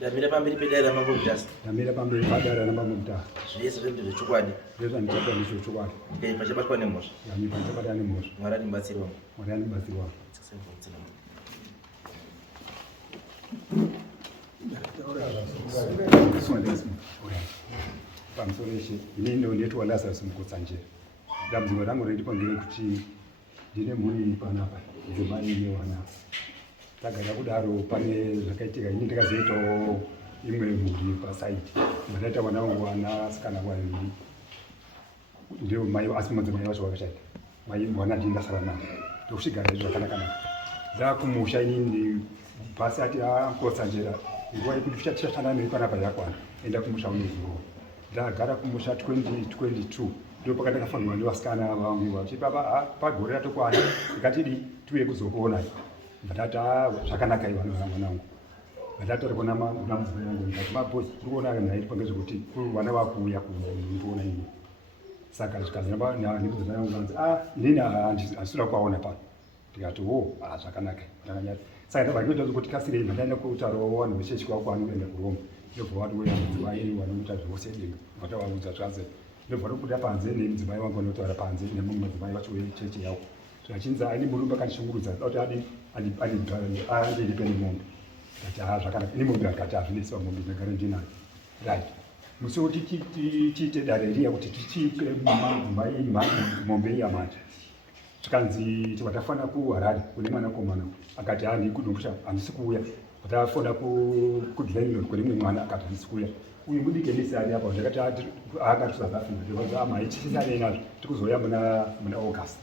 Damira pamberi pedera mambo mutasa. Damira pamberi padara namba mutasa. Zvese zvemutezvo chokwadi. Zvese ndichapa ndicho chokwadi. Pachabatwa nemhosva. Yani pachabatwa nemhosva. Mwari animbatsirwa. Mwari animbatsirwa. Pamusoro eshe ini ndonetwa Lazarus Mukotsanjera. Dambudziko rangu rendipo ngerekuti ndine mhuri panapa dzimai newana. Tagara kudaro pane zvakaitika ini ndikazoitawo imwe mhuri pasaiti. Ndakaita vana vangu vanasikana vaviri. Ndio mai asi mudzimai wacho wakashaika. Mai mwana ndingasara naye. Ndokusvigara zvakanaka. Dzakumusha inini basi ati Mukotsanjera. Nguva yekuti tichashanda nei panapa yakwana. Enda kumusha unezuva. Ndagara kumusha 2022. Ndio paka ndakafanirwa nevasikana vangu vachipapa pagore ratokwana ndikatidi tuye kuzokuona. Ndatata zvakanaka ivana vangu. Ndatata kuona madzimai vangu ndikati mabosi tikuona naye pangezvekuti vana vakuuya kundiona ini. Saka zvikazamba nekudzimai vangu vanzi inini handisira kuvaona pano. Ndikati zvakanaka ndakanyati. Saka ndabva kuti kasirei ndaenda kutaurawo vanhu vechechi kwako vanoenda kuRoma. Ndobva vatouya mudzimai vanoita zvokusedinga vatavaudza zvaze. Ndobva tobuda panze nemudzimai wangu vanotaura panze nemumwe mudzimai vacho wechechi yavo. Zvachinzi ani murume akandishungurudza kuti andilipe nemombe. Ndikati zvakanaka ini mombe akati hazvinesi mombe ndagara ndinayo. Right. Musi woti tiite dare riya kuti tichipe madzimai mombe yamanje. Tikanzi tivatafana kuHarare kune mwanakomana akati ndikudumusha handisi kuuya vatafona kudzainlo kune mumwe mwana akati handisi kuuya uyu mudike nesari apa zvakati akati South Africa ndikati maichisisane nazvo tikuzoya muna August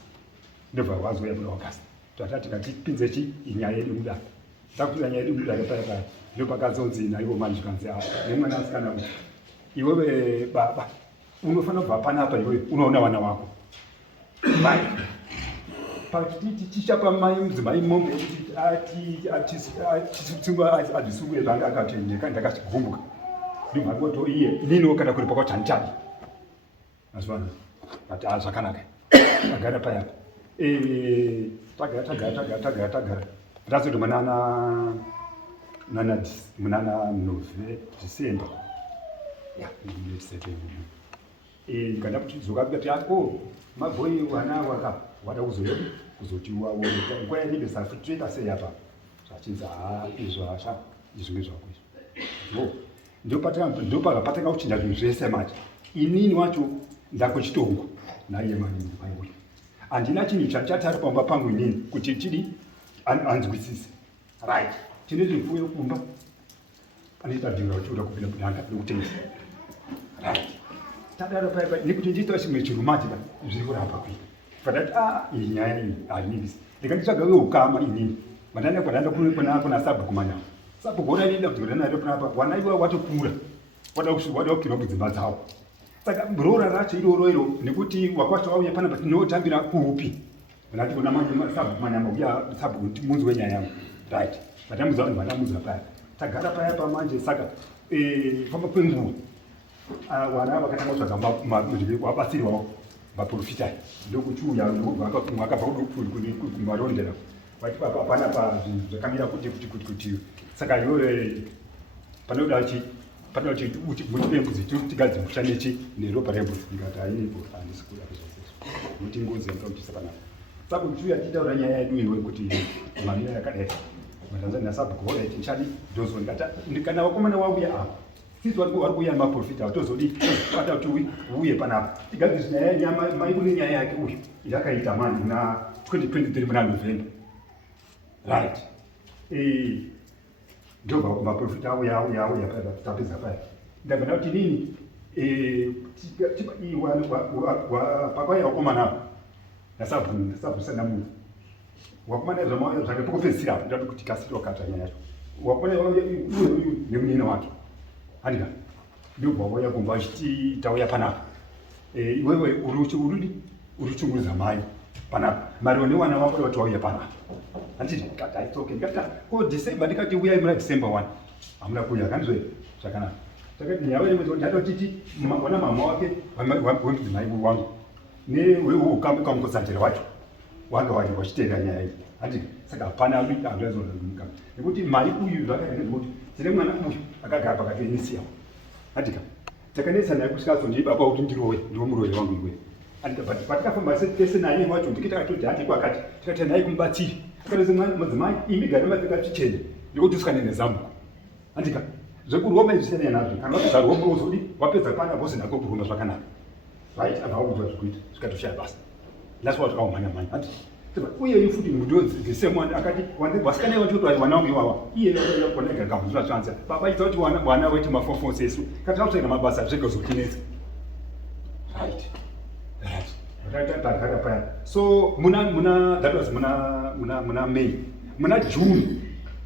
ndobva wazoya muna August tatati tikatipinze inyaya yedu mudaka takupinza nyaya yedu mudaka paya ndopakazonzi naivo manje kanzi nemwana asikana iwewe baba unofanira kubva panapa iwewe unoona vana vako mai tichapa mai mudzimai mombe atisunguye zvanga akati ndakachigumbuka ndimhakoto iye ininiwo kana kuri pakati handitadi mazivana ati zvakanaka agara paya tagara ndazoti munana December ndikanda kuti dzoka kati mabhoyi wana wada kuzotiwa nguva yanibe safitweta sei apa zvachinzi izvo zvako ndopakapataka kuchinja zvinhu zvese manje inini wacho ndakuchitongo naiye mani maiwe handina chinhu chatari pamba pangu inini kuti tidi anzwisise right tine zvifuyo kumba anoita dhira vachiuda kupinda kudanga nokutengesa right tadaro paipa nekuti ndiita chimwe chirumaji zviri kurapa kuita fatati iyi nyaya iyi hainingisi ndikanditsvaga ukama inini vandanda kwadanda kuna sabhuku manyama sabhuku ora ida kudzokera nayo panapa wanaiwa watokura wada kupinda kudzimba dzavo saka rora racho iroro nekuti wakwacho wauya panapa tinotambira kuupi vandati kuna sabhuku manyama uya sabhuku munzi wenyaya yangu right vatamudza vanhu vandamudza paya tagara paya pamanje saka famba kwenguva wana vakatanga kutsvaga vabatsiri vavo vaprofita ndokuchiuya akabva kumarondera vati panapa zvakamira kuti saka iwe panoda mutibembudzi tigadze mushanechi neropa rembudzi ndikati ainipo handisi kuda zvese nokuti ngozi yakautisa panapa saka kuchiuya tiitaura nyaya yedu iwe kuti mamira yakadai matanzania sabhuku orit nchadi ndozo ndikana vakomana wauya apa sisi vari kuuya nemaprofita atozodi ata kuti uye panapa tigadzise nyaya yenyama maikune nyaya yake uyu yakaita mani na 2023 muna November right ndobva maprofita auya tapedza paya ndabvana kuti nini pakauya vakomana apa nasabvusana munhu wakomana zvake pokupedzisira apa ndati kuti kasiri wakata nyaya yacho wakomana uyu nemunini wake handika ndobva wauya kumba achiti tauya panapa iwewe uri uchungurudza mai panapa mariwo newana wako vati wauya panapa handiti kataitsoke ndikati December ndikati uyai muna December 1 hamuna kuuya kanizve zvakanaka takati nyaya yemwezi ndada kuti wana mama wake wemudzimai wangu newewo Mukotsanjera wacho wanga wachiteerera nyaya iyi handika saka hapana andazonaka nekuti mari uyu zvakaita kuti tine mwana uyu akagara pakati venisiyawo handika takanetsa naye kusvika azondii baba kuti ndirowe ndiwo muroyi wangu iwe handika but patakafamba tese naye wacho ndiki takatoti hati kwakati tikaita naye kumubatsiri akatozi madzimai imi gari mapfeka chichena ndikuti usikane nezambuko handika zvekuroma izvisiyana nazvo kana wapedza roma uzodi wapedza pana vosinako kuroma zvakanaka right abva wakudzwa zvekuita zvikatoshaya basa that's what kaumhanya hati uye futi ndodzisemwana akati wasikana wachotwari wana wangu iwawa iye yakonega gamudzwa chanza baba idza kuti wana weti mafofonse esu kati takutsvaga mabasa zvegazokinetsa right tatakata paya so that was muna May muna June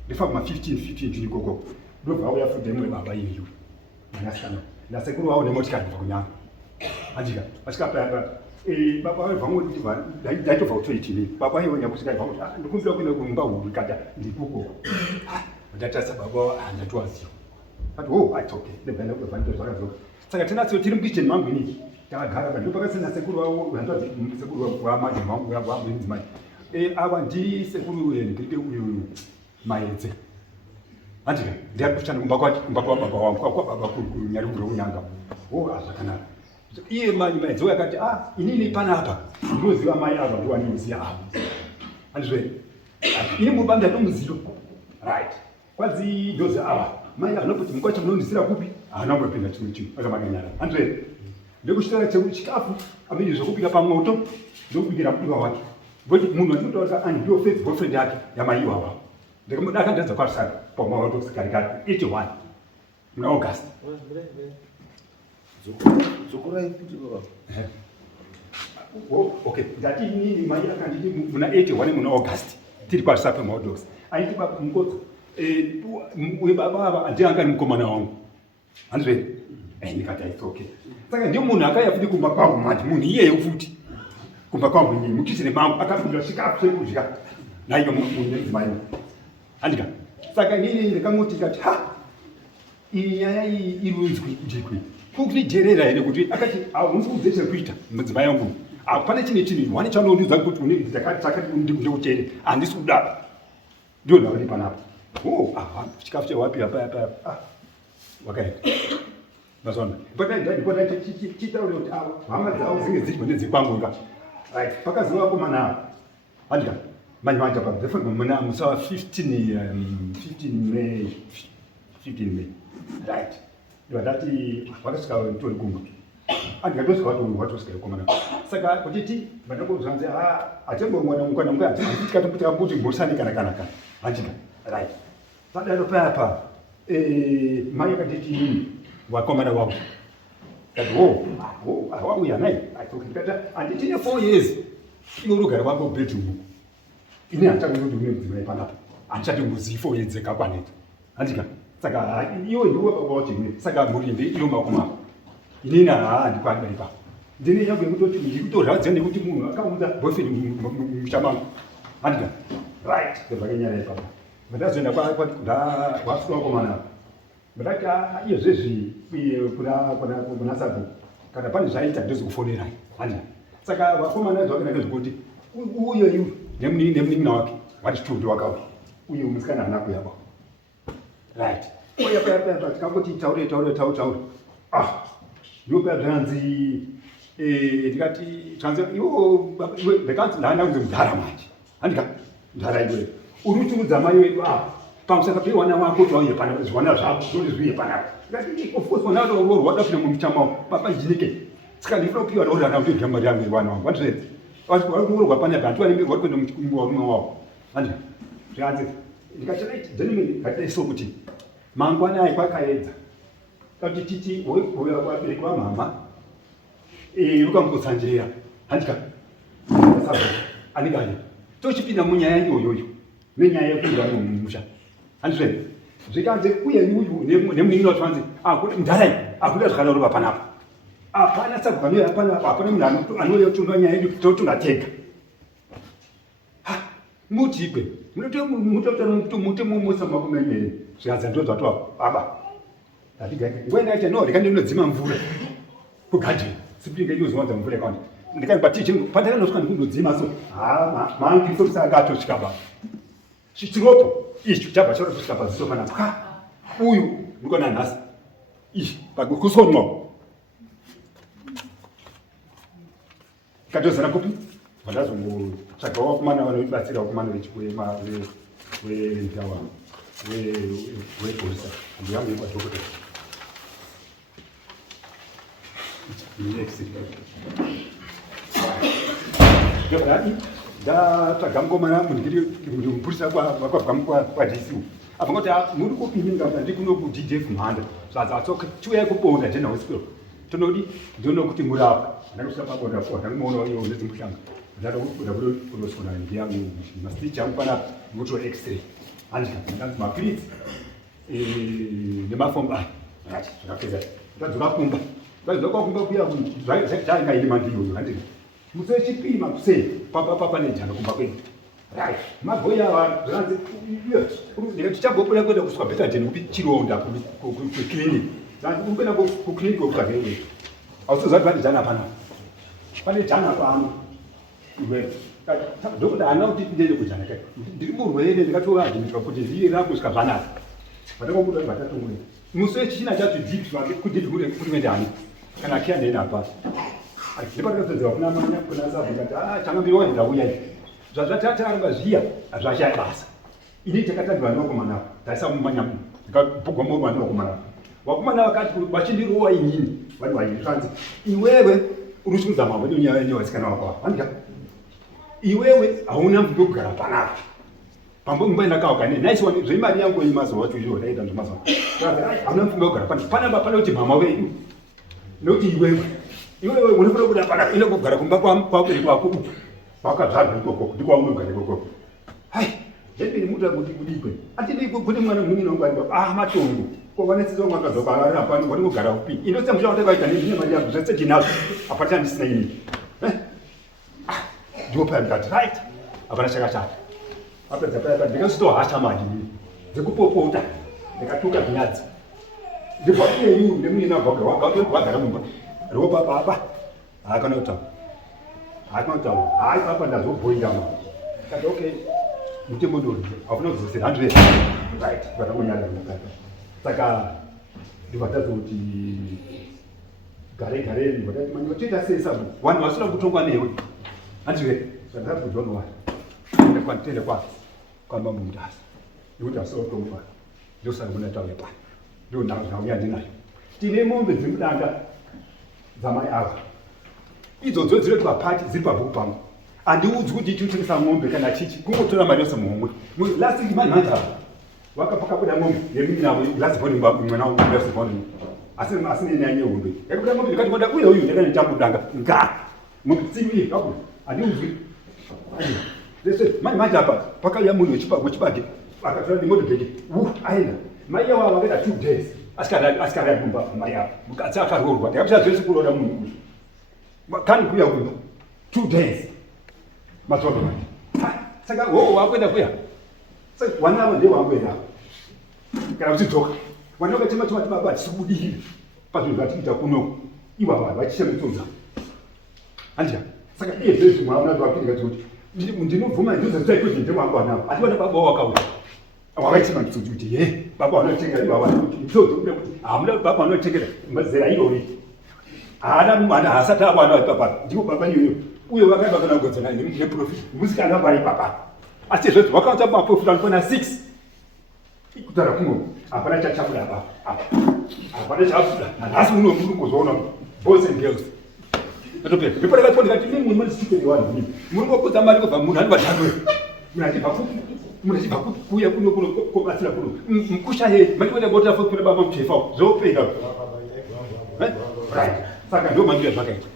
ndifamba 15 June ikoko ndobva auya futi emwe baba iyeyo manasikana nasekuru wavo nemotikari kubva kunyanga handika vasvika paya baba vamwe kuti ndaitobva kutoitini baba iwe nyakusvika vamwe kuti ndikumbira kuenda kumba huru kata ndikuko ndatasa baba handatowaziwa ati it's okay ndebvaenda kubvanito zvakadzoka saka tinatso tiri mukitchen mangu iniki takagara pa ndopakasina sekuru wavo hanzvadzi sekuru wamadzimba wangu wamadzimai ava ndisekuru ndikirike uyu maedze handika ndiyari kushanda kumba kwa baba wangu kwa baba kunyari muro unyanga zvakanaka iye maedze yakati inini panapa ndinoziva mai ava ndiwaniuziya ava handizve ini mubanda ndomuzivo right kwadzi ndozi ava mai anopoti mukwacha munondizira kupi anambopinda chimwe chimwe akamakanyara handizve ndekusvitara chikafu amini zvokubika pamoto ndokubikira mudiwa wake ngoti munhu andinotaura ndiyo first boyfriend yake yamai ivava ndakamudakandadza kwarisana pamautokarikari 81 muna August okay ndati inini mai akanditi muna 81 muna August tiri kwarisana pamautox aiti mukotso uye baba ava andianga ni mukomana wangu handizve ndikati it's okay saka ndio munhu akauya futi kumba kwangu manje munhu iyeyo futi kumba kwangu inini mukitchen mangu akabikira chikafu chekudya naike munhu nedzimai handika saka inini ndikamoti kati iyi nyaya iyi irunzwi ndikwi kukutijerera here kuti akati unikuudze chekuita mudzimai yangu hapana chine chinhu wane chanondiudza kuti takati ndikutere handisi kudaba ndio ndauri panapa chikafu chewapira paya wakaenda mazona chitaure kuti hama dzavo dzinge dzidyo nedzekwanguka right pakaziva vakomana ava handika manje muna musa wa 15 May right ndati wakasvika tori kumba andikatosvika watosvika komana saka kutiti vanokuzvanzi atembomwana mukana munga tikatoputika kuti mbosani kana handika right padaro payapa mai akatiti wakomana wangu kati wauya nai kata anditine 4 years iwe urugare wako bedroom ini handichakuti une mudzimai panapa handichatombozivi 4 years dzekakwaneta handika saka iwe ndiwe baba wachimwe saka murinde iyo makoma inini handikwamberi pa ndine yangu yekutoti ndikutoradzia nekuti munhu akaudza boyfriend mushamangu handika right ndebvakenyara ipapa ndazoenda wasvika wakomana ndati iyo zvezvi kuna sabu kana pane zvaita ndozikufonerai handika saka vakomana zvakanaka zvekuti uyoyu nemunin'ina wake watitundi wakauya uye musikana hana kuyaba right oyapayapaya tikangoti taure ndopaya zvanzi ndikati zvanzi iwe ndekanzi ndaenda kunze mudhara manje handika mudhara iwe uri kuturudza mai wedu pamusaka pewana wako tauye pana zviwana zvako zvoti zviuye panapa ndikati of course wana wada kuenda mumuchamawo papa jinike saka ndifuna kupiwa ndaurana kuti ndamari yangu wana wangu wandizvedzi wakuorwa panapa hatiwanembirwa kuenda murume wavo handika zvanzi ndikati then ngatiiso kuti mangwana ayi kwakaedza kuti titi hoya kwabereki wamama ukamukutsanjirira handika saka anigani tochipinda munyaya iyoyoyo nenyaya yekuda mumusha handizve zvikanze uye uyu nemunini watwanzi ndharai akuda zvakanarova panapa apana sabhuka anoya panapa apana munhu anouya kutunda nyaya yedu totungatega mutikwe mutomutomusa makumenyu here zvikanza ndozvatwa baba ngwendaita no ndikandinodzima mvura kugadheni sipinga inoziwanza mvura yakawanda ndikanibatije pandaka nosvika ndikundodzima so mangi so saka atosvika pa chichiropo ichi chabva chakusvika paziso kana uyu ndikona nhasi ichi pakusonwa katozana kupi vandazongotsvaga wakomana vanoibatsira wakomana wendawa wepolisa handu yangu yekwadhokotera ndatsvaga mukomana mupurisa kwabva kwadisiwo abva ngoti muri kupinga ndikuno kudjf mhanda zvadzatsoka chiuyai kubonda jenhausipiro tonodi ndiono kuti murapa ndakusvika pabonda po ndangumaona iyo nedzimuhlanga ndada kuda kunosona ndiyangu mastich angu panapa ndikuto x-ray handika ndanzi mapiritsi nemafombo aya zvakapedza ndadzoka kumba ndadzoka kumba kuya zvaingaine mandiyoyo handika musechipima kusei pane jana kumba kwedu magoya zvanzi tichagobuda kwenda kusvika betadheni kupi chironda kuclinic ukwenda kuclinic wekukagee ausizati pane jana panapa pane jana pano ndokuti hana kuti ndiende kujana kai ndiri murwere ndikatoadhimitwa kuti ndiyera kusvika panapa vatakobuda vatatomure musi wechichina chacho dipi kudhipi kuti wendani kana akiyandenapa ndipatakazodzera kuna sabhikati changambiri waenda uyai zvazvatatanga zviya hazvashaya basa ini takatandwa nevakomana taisamumanya ndikabhugwa morwa nevakomana vakomana vakati vachindirowa inini vanhu vaizvanzi iwewe uri kusimudza mambo nevasikana vako vandika iwewe hauna mvumbi wekugara panapa pambo mumba ndakavakane naisiwa zvemari yangu yemazuva acho izvo ndaita zvemazuva hauna mvumbi wekugara panapa pana kuti mama vedu nekuti iwewe unofanira kuda panapa ine kugara kumba kwabereki vako vakadzvarwa ikoko ndikwaunogara ikoko hai ndemberi muda kuti kudikwe atidi kune mwana mumwe nongwariwa matongo kovanetsisa mwakazokaaapani waningogara kupi inosa muchavatakaita nezvine mari yangu zvese tinazvo apati handisina ini ndiopa ndikati right hapana chakashata apedza payapa ndikazvitohasha madini dzekupopota ndikatuka vinyadzi ndibva kuneyu nemunina wagara mumba ropa papa haakanotaura hai papa ndazobhoirama kati okay mutembo ndori hakuna kudzosera 100 right vatangonyara mukati saka ndivatazoti gare vatati manyotoita sei sabu vanhu vasina kutongwa newe handiwe zvandakabvunzwa nekwanditende kwamambo mutasi nekuti asinotonga ndosara munataure pano ndo ndauya ndinayo tine mombe dzemudanga dzamai ava idzodzo dziri twapati dziri pabhuku pangu handiudzi kuti tichitengesa mombe kana chichi kungotora mari yose muhomwe last manhata wakapakabuda mombe yeminavo lasiboni mwana lasiboni asine nyanye hombe yakabuda mombe ndikati ngoda uye uyu ndakanetambudanga nga mombe tsiviri kabuda handiudzi lese manje apa pakauya munhu wechibage akatora nemoto bheki aenda mai yavo vakaita 2 days asikari kumba mai yavo mukadzi akaroorwa ndakapishazvese kuroora munhu uyu kani kuya kumba 2 days matsvaga manje saka wakwenda kuya wanavo ndewangoenda kana kuchidzoka vana vakachematomati baba hatisibudire pazvinhu zvatiita kunoko ivava vachishamitsodza handika saka iye zvezvi mwaona vapindika kuti ndinobvuma ndozazitaikoti ndewangu wanavo asi vana baba wakauya wavaisema nditsoti kuti he baba vanotengera ivava ndizozobira kuti hamuna baba vanotengera mazera irori haana haasati avana ipapa ndivo baba iyoyo uye vakaiva kana kugodzana neprofit musikana vari papa asi zvozvo vakaunza maprofit anokona 6 kutaura kungo hapana chachabuda apa hapana chabuda nhasi munongozoona boys and girls atopera ndipodakati ndikati mimwe munisitupedi vanhu mimi munongopodza mari kubva munhu anovatandwe munhu achibva kuya kunobatsira kuno mukusha ye mandikwenda bota fo kuna baba mchefa zvopeka right saka ndo mambira zvakaita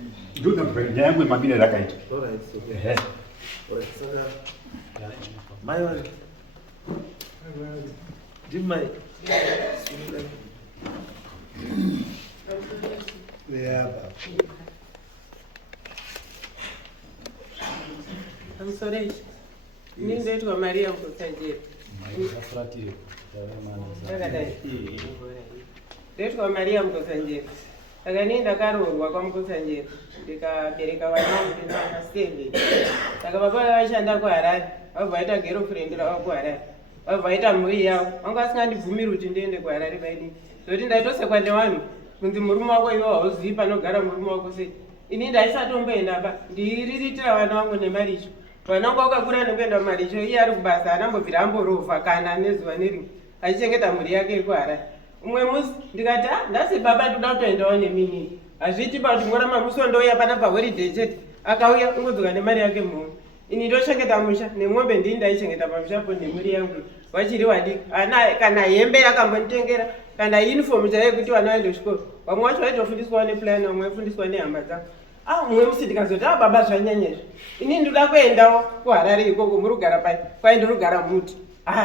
ndo nyaya yangu mambira zvakaita saka mai vari ndimai Amsorei. Ni ndoitwa Maria Mkusanjeri. Ndoitwa Maria Mkusanjeri. saka inini ndakaroorwa kwaMukutsanjeri ndikabereka vana vangu ndina 7. Saka baba vaishanda kuHarare, vabva vaita girlfriend ravo kuHarare, vabva vaita mhuri yavo, vanga vasingandibvumiri kuti ndiende kuHarare vaidini, zokuti ndaitosekwa nevanhu kunzi murume wako iwe hauzivi panogara murume wako sei. Ini ndaisatomboenda ba, ndiriritira vana vangu nemaricho. Vana vangu vakakura nekuenda kumaricho, iye ari kubasa anambobvira amborovha kana nezuva nerimwe achichengeta mhuri yake kuHarare. Umwe musi ndikati ndasi baba ndoda kutoendawo nemini, hazviti pa kuti ngoramba musondouya pana paholiday chete, akauya ungodzoka nemari yake mhuri. Ini ndochengeta musha nemwombe ndini ndaichengeta pamushapo nemhuri yangu vachiri vadiki. Kana hembe yakambonditengera kana uniform chaiyo kuti vana vaende kuchikoro, vamwe vacho vaitofundiswawo neplan, vamwe vaifundiswa nehama dzavo. Mumwe musi ndikazoti baba zvanyanyazvo, inini ndoda kuendawo kuHarare ikoko, murugara pai? Kwai ndirugara muti.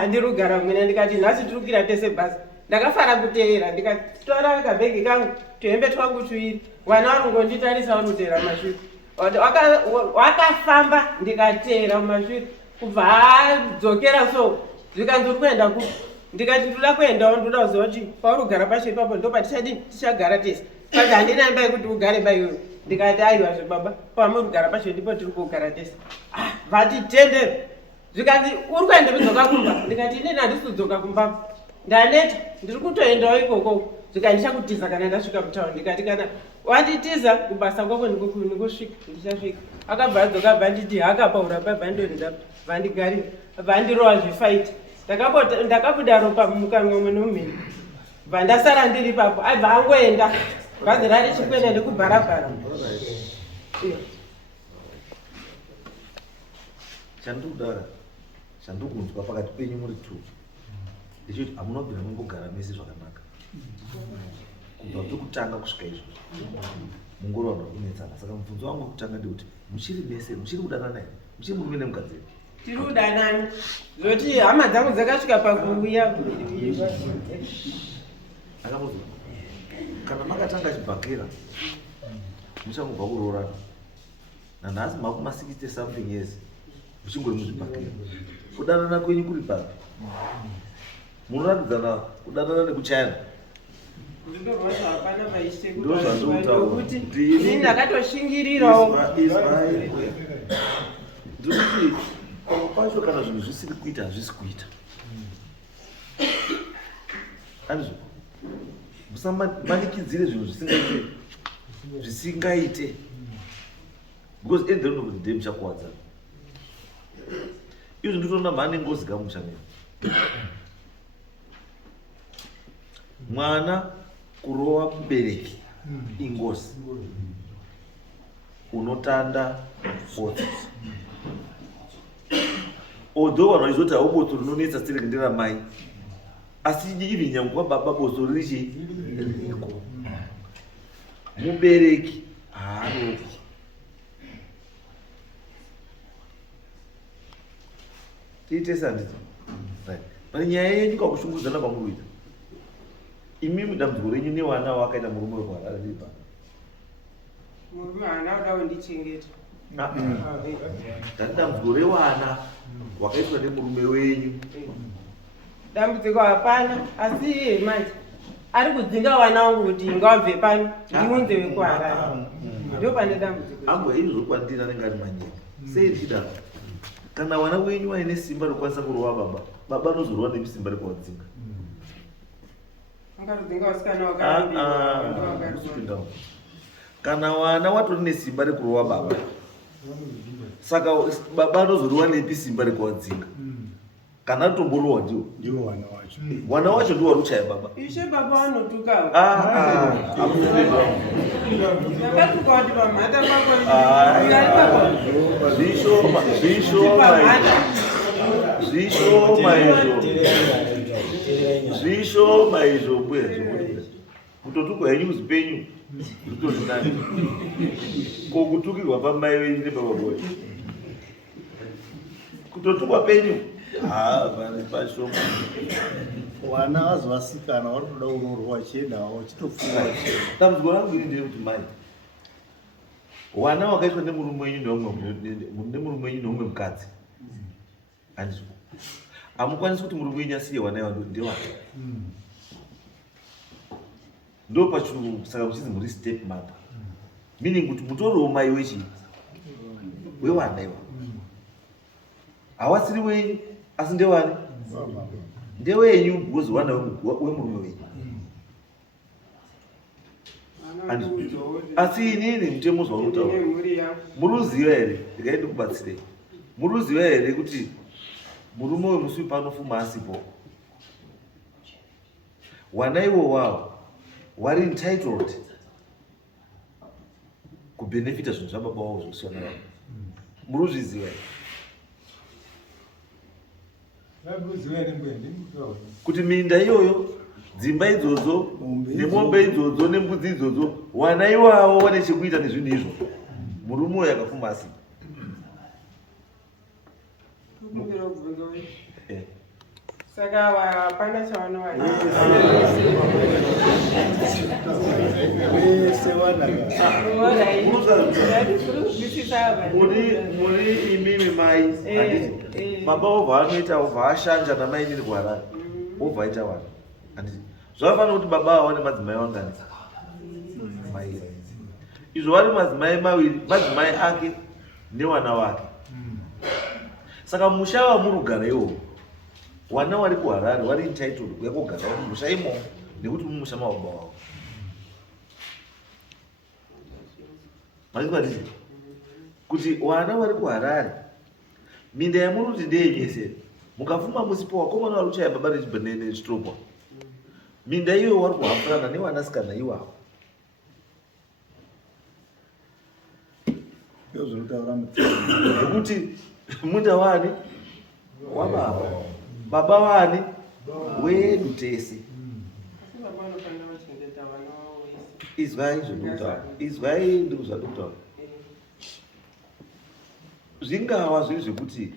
Ndirugara mwena. Ndikati nhasi tirukira tese bhazi. Ndakafara kuteera, ndikatora kabhegi kangu tuhembe twangu 2, vana vari kungonditarisa vanotera mashure. Wakafamba ndikateera mumashure, kubva adzokera so zvikanzi uri kuenda ku. Ndikati ndoda kuendawo, ndoda kuziva kuti paurugara pacho ipapo tichagara tese. Saka handina mbai kuti ugare baiwewe. Ndikati aiwa zvebaba, pamurugara pacho ndipo tiri kugara tese. Vati tendere. Zvikanzi uri kuenda kudzoka kumba. Ndikati inini handisi kudzoka kumba, ndaneta ndiri kutoendawo ikoko. Zvika ndichakutiza kana ndasvika mutaundi. Ndikati kana wanditiza kubasa kwako ndikusvika, ndichasvika. Akabva adzoka abva nditi hakapaura pabva ndonza vandigarira vandirowa zvifaiti. Ndakabuda ropa mukanwa nomumhino, bva ndasara ndiri papo. Aibva angoenda bhazi rari chikwenda ndikubharabhara. Chandikudara, chandikunzwa pakati penyu muri 2 ndechoti hamunobvira mumbogara mese zvakanaka. Kubva pekutanga kusvika izvo mungororwa kunetsana. Saka mubvunzo wangu wekutanga ndekuti muchiri mese, muchiri kudanana here? Muchiri murume nemukadzi here? Tiri kudanana, zoti hama dzangu dzakasvika pakuuya. Akambozwa kana makatanga chibhakera muchangobva kuroorana, nanhasi makuma 60 something years muchingori muzvibhakera. Kudanana kwenyu kuri papi? Munoratidzana kudanana nekuchayana? Ndokuti ini ndakatoshingirirawo ndikuti pacho kana zvinhu zvisiri kuita hazvisi kuita. Andizvo musamanikidzire zvinhu zvisingaite, because at the end of the day muchakuwadzana. Izvi nditoona mhane ngozi kamuchamira. Mwana kurova mubereki ingozi, unotanda botso. Although vanhu vachizoti havo botso rinonetsa siri ndera mai, asi ivi nyangu kwababa botso ririko. Mubereki haaroko. Tiite sandidzo. Pane nyaya yenyu kwakushungurudzana kwamurikuita. Imi dambudziko renyu nevana wakaita murume wekuHarare riri pano. murume haana kuda kundichengeta. Tati dambudziko revana wakaitwa nemurume wenyu. Dambudziko hapana, asi iye manje ari kudzinga vana vangu kuti ngavabve pano ndiunze wekuHarare. Ndo pane dambudziko. Ambwa ini zvokwandira anenge ari manyika. Sei ndichidaro? Kana vana wenyu vaine simba rokwanisa kurova baba, baba anozorova nesimba rekuwadzinga. Kana vana watori nesimba rekurova baba, saka baba anozorova nepi simba rekuwadzinga? Kana atomborowa ndiwo wana wacho. Wana wacho ndiwo waruchaya baba. Ishe baba vanotuka. Ndakatuka kuti pamhata zvishoma izvo mbuya kutotukwa henyu kuzipenyu zvitozinani kokutukirwa pamai venyu nebaba boyo kutotukwa penyu vane pashoma. Wana vazovasikana vari kuda unorwa vachiendawo chitopfuura. Dambudziko rangu iri nderekuti mai, wana wakaitwa nemurume wenyu neumwe mukadzi, handizvo hamukwanisi kuti murume wenyu asiye wana iwa ndewake. ndo pachirungu saka kuchinzi muri step mother, meaning kuti mutoriwo mai wewana iwa hawasiri wenyu asi ndewani ndewenyu because wana wemurume wenyu. Asi inini mutemo zvaunutaura muruziva here, ndikaende kubatsirei, muruziva here kuti murume wemusi panofuma asipo, wana iwo wavo wari entitled kubenefita zvinhu zvababa wavo zvokusiyana vavo. Muruzviziva here kuti minda iyoyo, dzimba idzodzo nemombe idzodzo nembudzi idzodzo, wana ivavo wane chekuita nezvinhu izvo murume uyo akafuma asipo. Saka hapana chavanowana muri imimi mai, baba obva anoita obva ashanja namai nini kuharare obva aita wana, handiti zvavafanira kuti baba awane madzimai wangani mai, izvo vari madzimai maviri, madzimai ake newana wake. Saka musha wamurugara iwowo, wana wari kuharare wari entitled kuya kugara musha imomo nekuti mumusha mababa wavo. Mazvizwa ndizvo kuti wana wari kuharare minda yamuri kuti ndeyenyese, mukafuma musipo wakomana wari kuchaya baba nechitropwa, minda iyoyo wari kuhambirana nevanasikana ivavo. Nekuti munda wani wababa, baba wani wedu tese. Izvai izvo ndikutaura, izvai ndiko zvandikutaura. Zvingava zviri zvekuti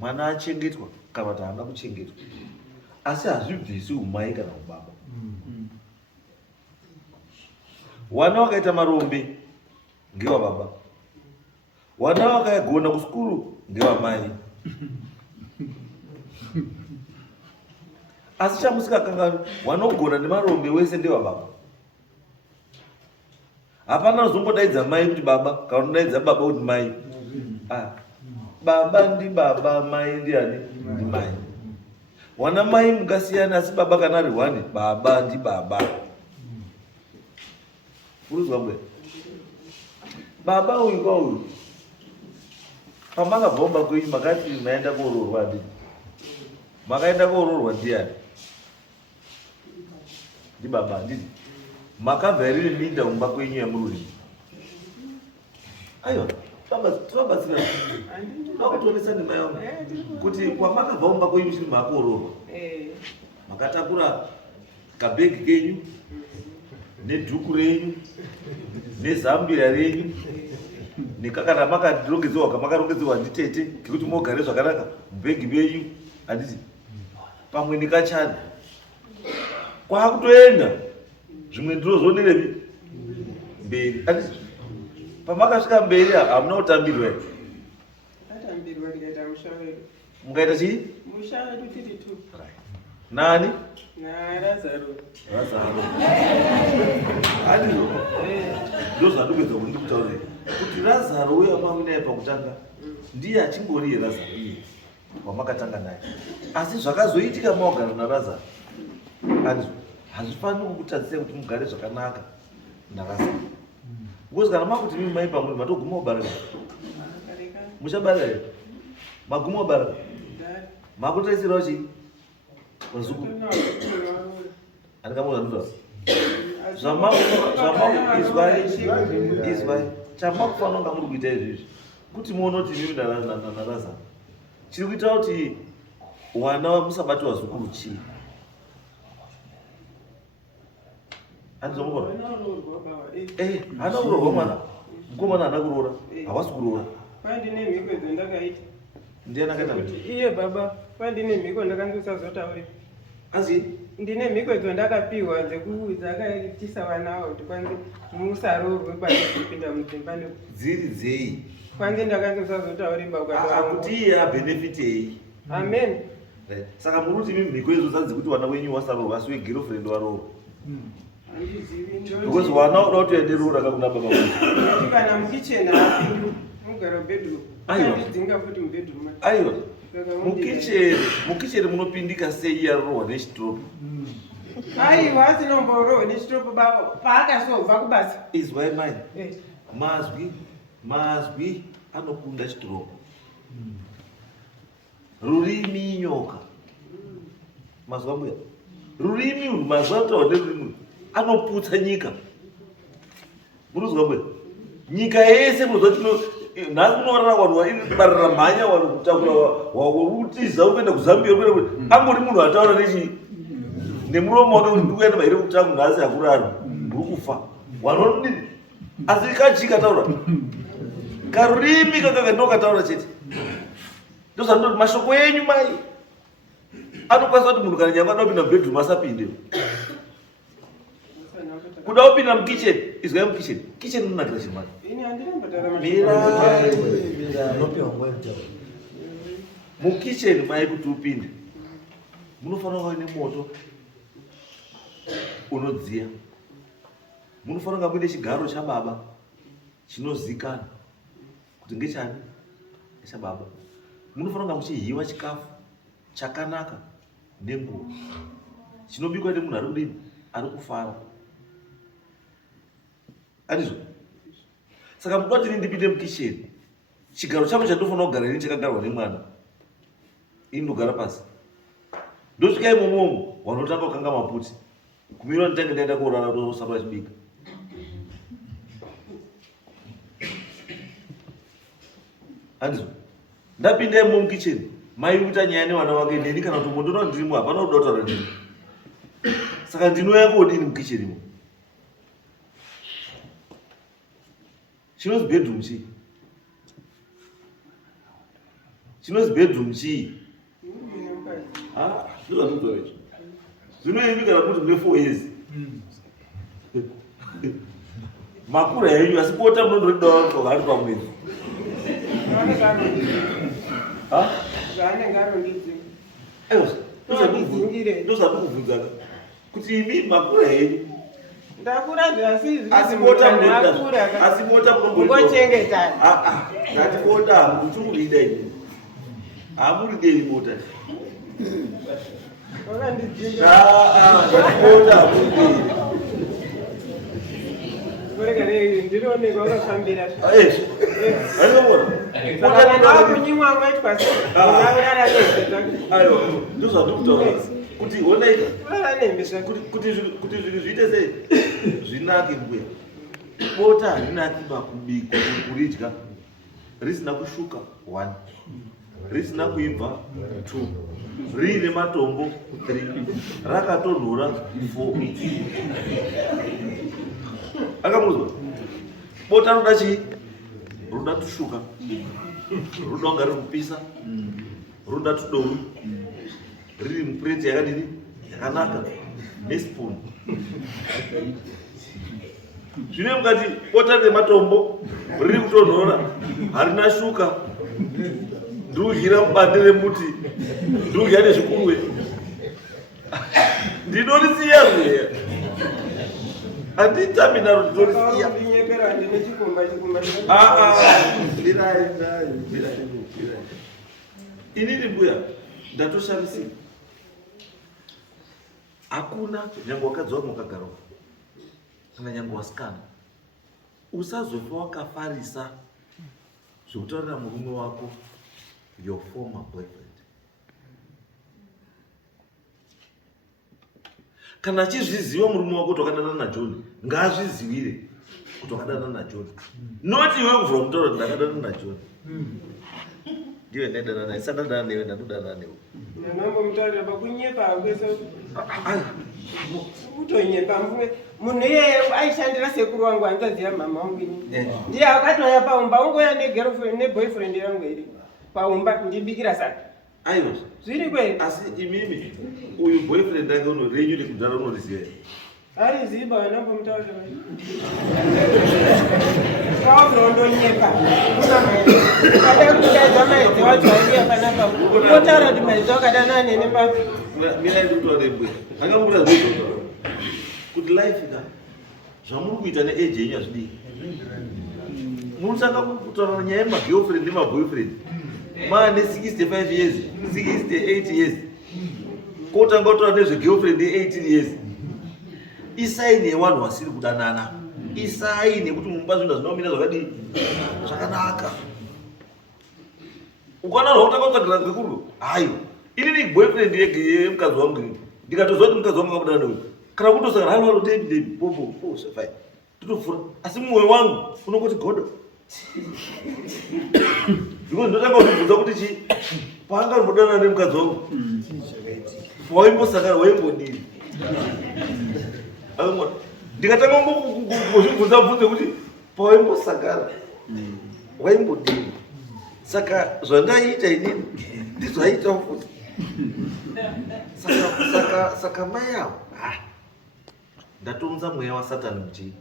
mwana achengetwa kana kuti haana kuchengetwa, asi hazvibvisi umai kana ubaba. Wana wakaita marombe ngewa baba, wana wakagona kuskuru ngewa mai. Asi chamusikakangani, wanogona nemarombe wese ndewa baba. Hapana uzombodaidza mai kuti baba kana unodaidza baba kuti mai. Baba ndi baba, mai ndiani ndi mai. Wana mai mukasiyana, asi baba kana ari wani, baba ndi baba. Uruzwa mbwe baba uyu kwauyu pamakabvomba kwenyu makati maenda koororwa ndii, makaenda koororwa ndiani? Ndi baba ndii. Makabva riri minda mumba kwenyu yamururimi. Aiwa tivabatsira vakutonesa nemai vangu kuti kwamakabva mumba kwenyu chiri makoororwa, makatakura kabhegi kenyu nedhuku renyu nezambira renyu nekakana makarongedzerwa kamakarongedzerwa nditete kekuti mogare zvakanaka mubhegi benyu, handiti pamwe nekachana kwakutoenda zvimwe ndinozonere mberi, handiti pamakasvika mberi hamuna kutambirwa here? atambirwa ndikaita musha wedu. Mukaita chii? Musha wedu tiri tu. Nani? naRazaro. Razaro. Handizvo ndo zvandopedza kuti ndikutaurire kuti Razaro uyo wamawinaye pakutanga ndiye achingori Razaro iye wamakatanga naye, asi zvakazoitika mawagara naRazaro handizvo hazvifaniri kukutadzisai kuti mugare zvakanaka naRazaro. Because kana makuti mimi mai pamwe matoguma kubarika, muchabarika here? Maguma kubarika makutoisirawo chii? Mazuku andikamuzanuza izwai chamakufanira kunga muri kuita izvizvi kuti muone kuti mimi naRazaro chiri kuita kuti wana musabatiwa zukuru chii. Handizomukona hana kuroorwa mwana mukomana, hana kuroora, havasi kuroora. Pandine mhiko idzo ndakaita. Ndiani akaita kuti iye baba pandine mhiko ndakange usazotaura. Asi ndine mhiko idzo ndakapiwa dzakaitisa vana avo kuti kwanze musaroorwe pachipinda mudzimba dziri dzei kwanze ndakange usazotaura kuti iye abenefitei. Amen. Saka muri kuti mimi mhiko idzo dzadzi kuti wana wenyu wasaroorwa asi wegirlfriend waroorwa. because wana uda kutoenderura kakuna baba kana mukicheni apindu mugara bedroom andidzinga futi mubedroom aiwa mukicheni munopindika sei yarohwa nechitopu aiwa asinomborohwa nechitopu bavo paakazobva kubasa izwai mai mazwi anokunda chitopu rurimi inyoka mazwa mbuya rurimi urwu mazwa kutaura nerurimi anoputsa nyika munozwa mbuya nyika yese munozwa nhasi munorara vanhu barara mhanya vanhu kutakura warutiza ukuenda kuzambia angori munhu ataura nemuromo wake kuti ndikuenda mairi kutangu nhasi hakurarwa muri kufa vanodii asi kachi kataura karurimi kakaka ndokataura chete ndozandoti mashoko enyu mai anokwanisa kuti munhu kana nyangwa ada kupinda mubedroom asapinde kuda kupinda mukicheni izwai mukicheni kicheni inonakira chimani mukicheni mai kuti upinde munofanira kuva nemoto unodziya munofanira kunga muine chigaro chababa chinozikana kuti ngechani chababa munofanira kunga muchihiwa chikafu chakanaka nenguva chinobikwa nemunhu ari kudini ari kufara andizvo saka muda kuti ndipinde mukicheni chigaro changu chandofanira kugara ini chakagarwa nemwana ini ndogara pasi ndosvika imomomo vanotanga kukanga maputi kumira nditange ndaenda kuorara tosati vachibika andizvo ndapinda imo mukicheni mai kuita nyaya nevana vake neni kana kuti mondona ndirimo hapana kuda kutaura nini saka ndinouya kodini mukichenimo chinozi bedroom chii chinozi bedroom chii ndozvanotorecho zvinoimi kana kuti mune 4 years makura yenyu asi pota munondoridawa ari pamwedzi ndozvatikubvunzaka kuti imi makura yenyu asi mota munongochengetaaatipota kuti kurida ini hamuridei mota ngatipota hamuridei ndinooneka wakafambira ndozvatikutaura kuti kuti zvinhu zviite sei zvinake mbuya bota harinaki bakubikwa kuridya risina kushuka 1 risina kuibva 2 riine matombo 3 rakatonhora 4 akamuzwa bota roda chii roda tushuka roda kunga riri kupisa roda tudou riri mupureti yakadini yakanaka nespoon zvine mukati bota nematombo riri kutonhora harina shuka ndiudyira mubande remuti ndiudya nezvikurwe ndinorisiya zveya handitami naro ndinorisiya inini mbuya ndatoshamisika hakuna nyange wakadzi wamwe wakagarawa kana nyange wasikana usazofa wakafarisa zvokutaurira murume wako your former boyfriend kana achizviziva murume wako kuti wakadana naJohn ngaazvizivire kuti wakadana naJohn noti iwe kuvhura mutauro kuti ndakadana naJohn ndiwe ndaidana naye sandadana newe ndandodana newe ndinongomutaurira pakunyepa kwese kutonyepa munhu iyeye aishandira sekuru wangu anotaziva mama wangu ini ndiye akatoya paumba ungoya neboyfriend yangu iri paumba ndibikira saka aiwa zviri kweri asi imimi uyu boyfriend ake renyu nekudhara unoriziva hariziba wanambomutaurira kawakurondonyepa ada kudaidza maedzi wacho aiuya panapa otaura kuti maedzi wakadana nene papi miraidi kutaura mbuya akamura zvezvotaura kuti kuti life ka zvamuri kuita neage yenyu hazvidii. Munotanga kutaura nyaya yemagirlfriend nemaboyfriend maane 65 years 68 years kotanga kutaura nezvegirlfriend ye18 years. Isaini yevanhu vasiri kudanana, isaini yekuti mumba zvinhu zvinomira zvakadii zvakanaka. Ukaona zvakutanga kutsvagirana ngekuru hayo ini ni boyfriend yemukadzi wangu ndikatoziva kuti mukadzi wangu akudana neuyu kana kutosangana halo David popo fine totofura asi mumwoyo wangu unongoti godo. Because ndotanga kuzvibvunza kuti chi panga mbodana nemukadzi wangu waimbosangana waimbodini. Ndikatanga kuzvibvunza bvunze kuti pawaimbosangana waimbodini. Saka zvandaita inini ndizvaita futi. Saka mai avo ndatounza mweya waSatani muchii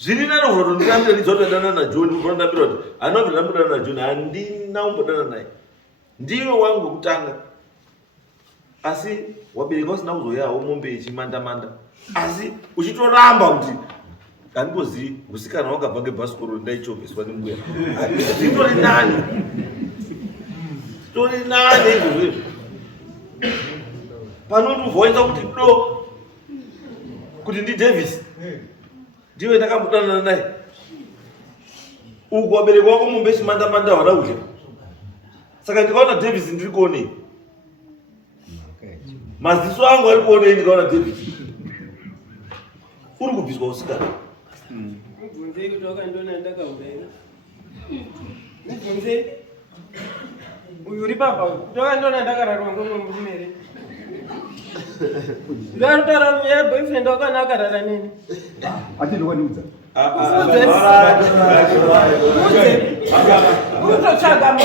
zviri nani kuti ndinambira ndidzotodana naJoni utonambira kuti anobvira ndambudana naJoni handina umbodana naye ndiwe wangu wekutanga asi wabereka usina kuzoyawo mombe ichimanda asi uchitoramba kuti handimbozivi musikana wakabva ngebhasikoro ndaichoveswa nembuya zvitori nani izvozvo panoti uvhoita kuti do kuti ndiDavis ndiwe ndakambodanana naye uku wabereka wako mombe chimanda hwada kudya. Saka ndikaona Davis ndiri kuonei maziso angu ari kuonei ndikaona Davis uri kubviswa usikana. Mubvunzei kuti wakandona ndakaurera. Mubvunzei uyu uri papa kuti wakandona ndakararwa ngomwemurume here. Ndarutaura nyaya boyfriend wakana akarara nini. Atinowanudza. Utotsvaga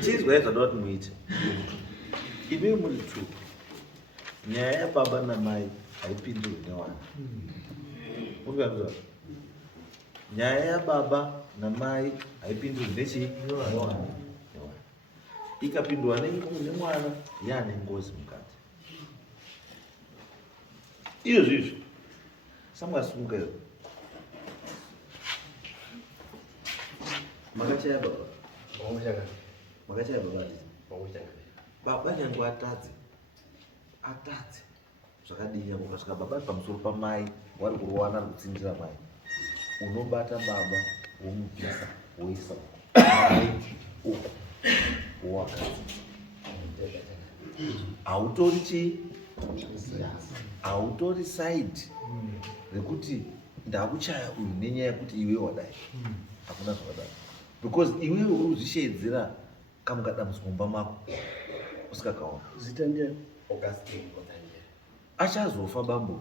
chizwai zvada kuti muite imi muri tu nyaya yababa namai haipindurwi newana. Nyaya yababa namai haipindurwi nechii newana. Ikapindwa nemwana yaane ngozi mukati. Iyo zvizvo samwasimuka iyo makachaya baba makachaya baba baba nyangu atadze zvakadii yangu ukasvika baba pamusoro pamai wari kurowana ari kutsindira mai unobata baba womubvisa woisa uko wowakadzi hautori chii hautori side rekuti ndakuchaya uyu nenyaya yekuti iwe wadai hakuna zvakadaro because iwewe uri kuzvishedzera kamukadambudziko mumba mako usikakaona achazofa bambo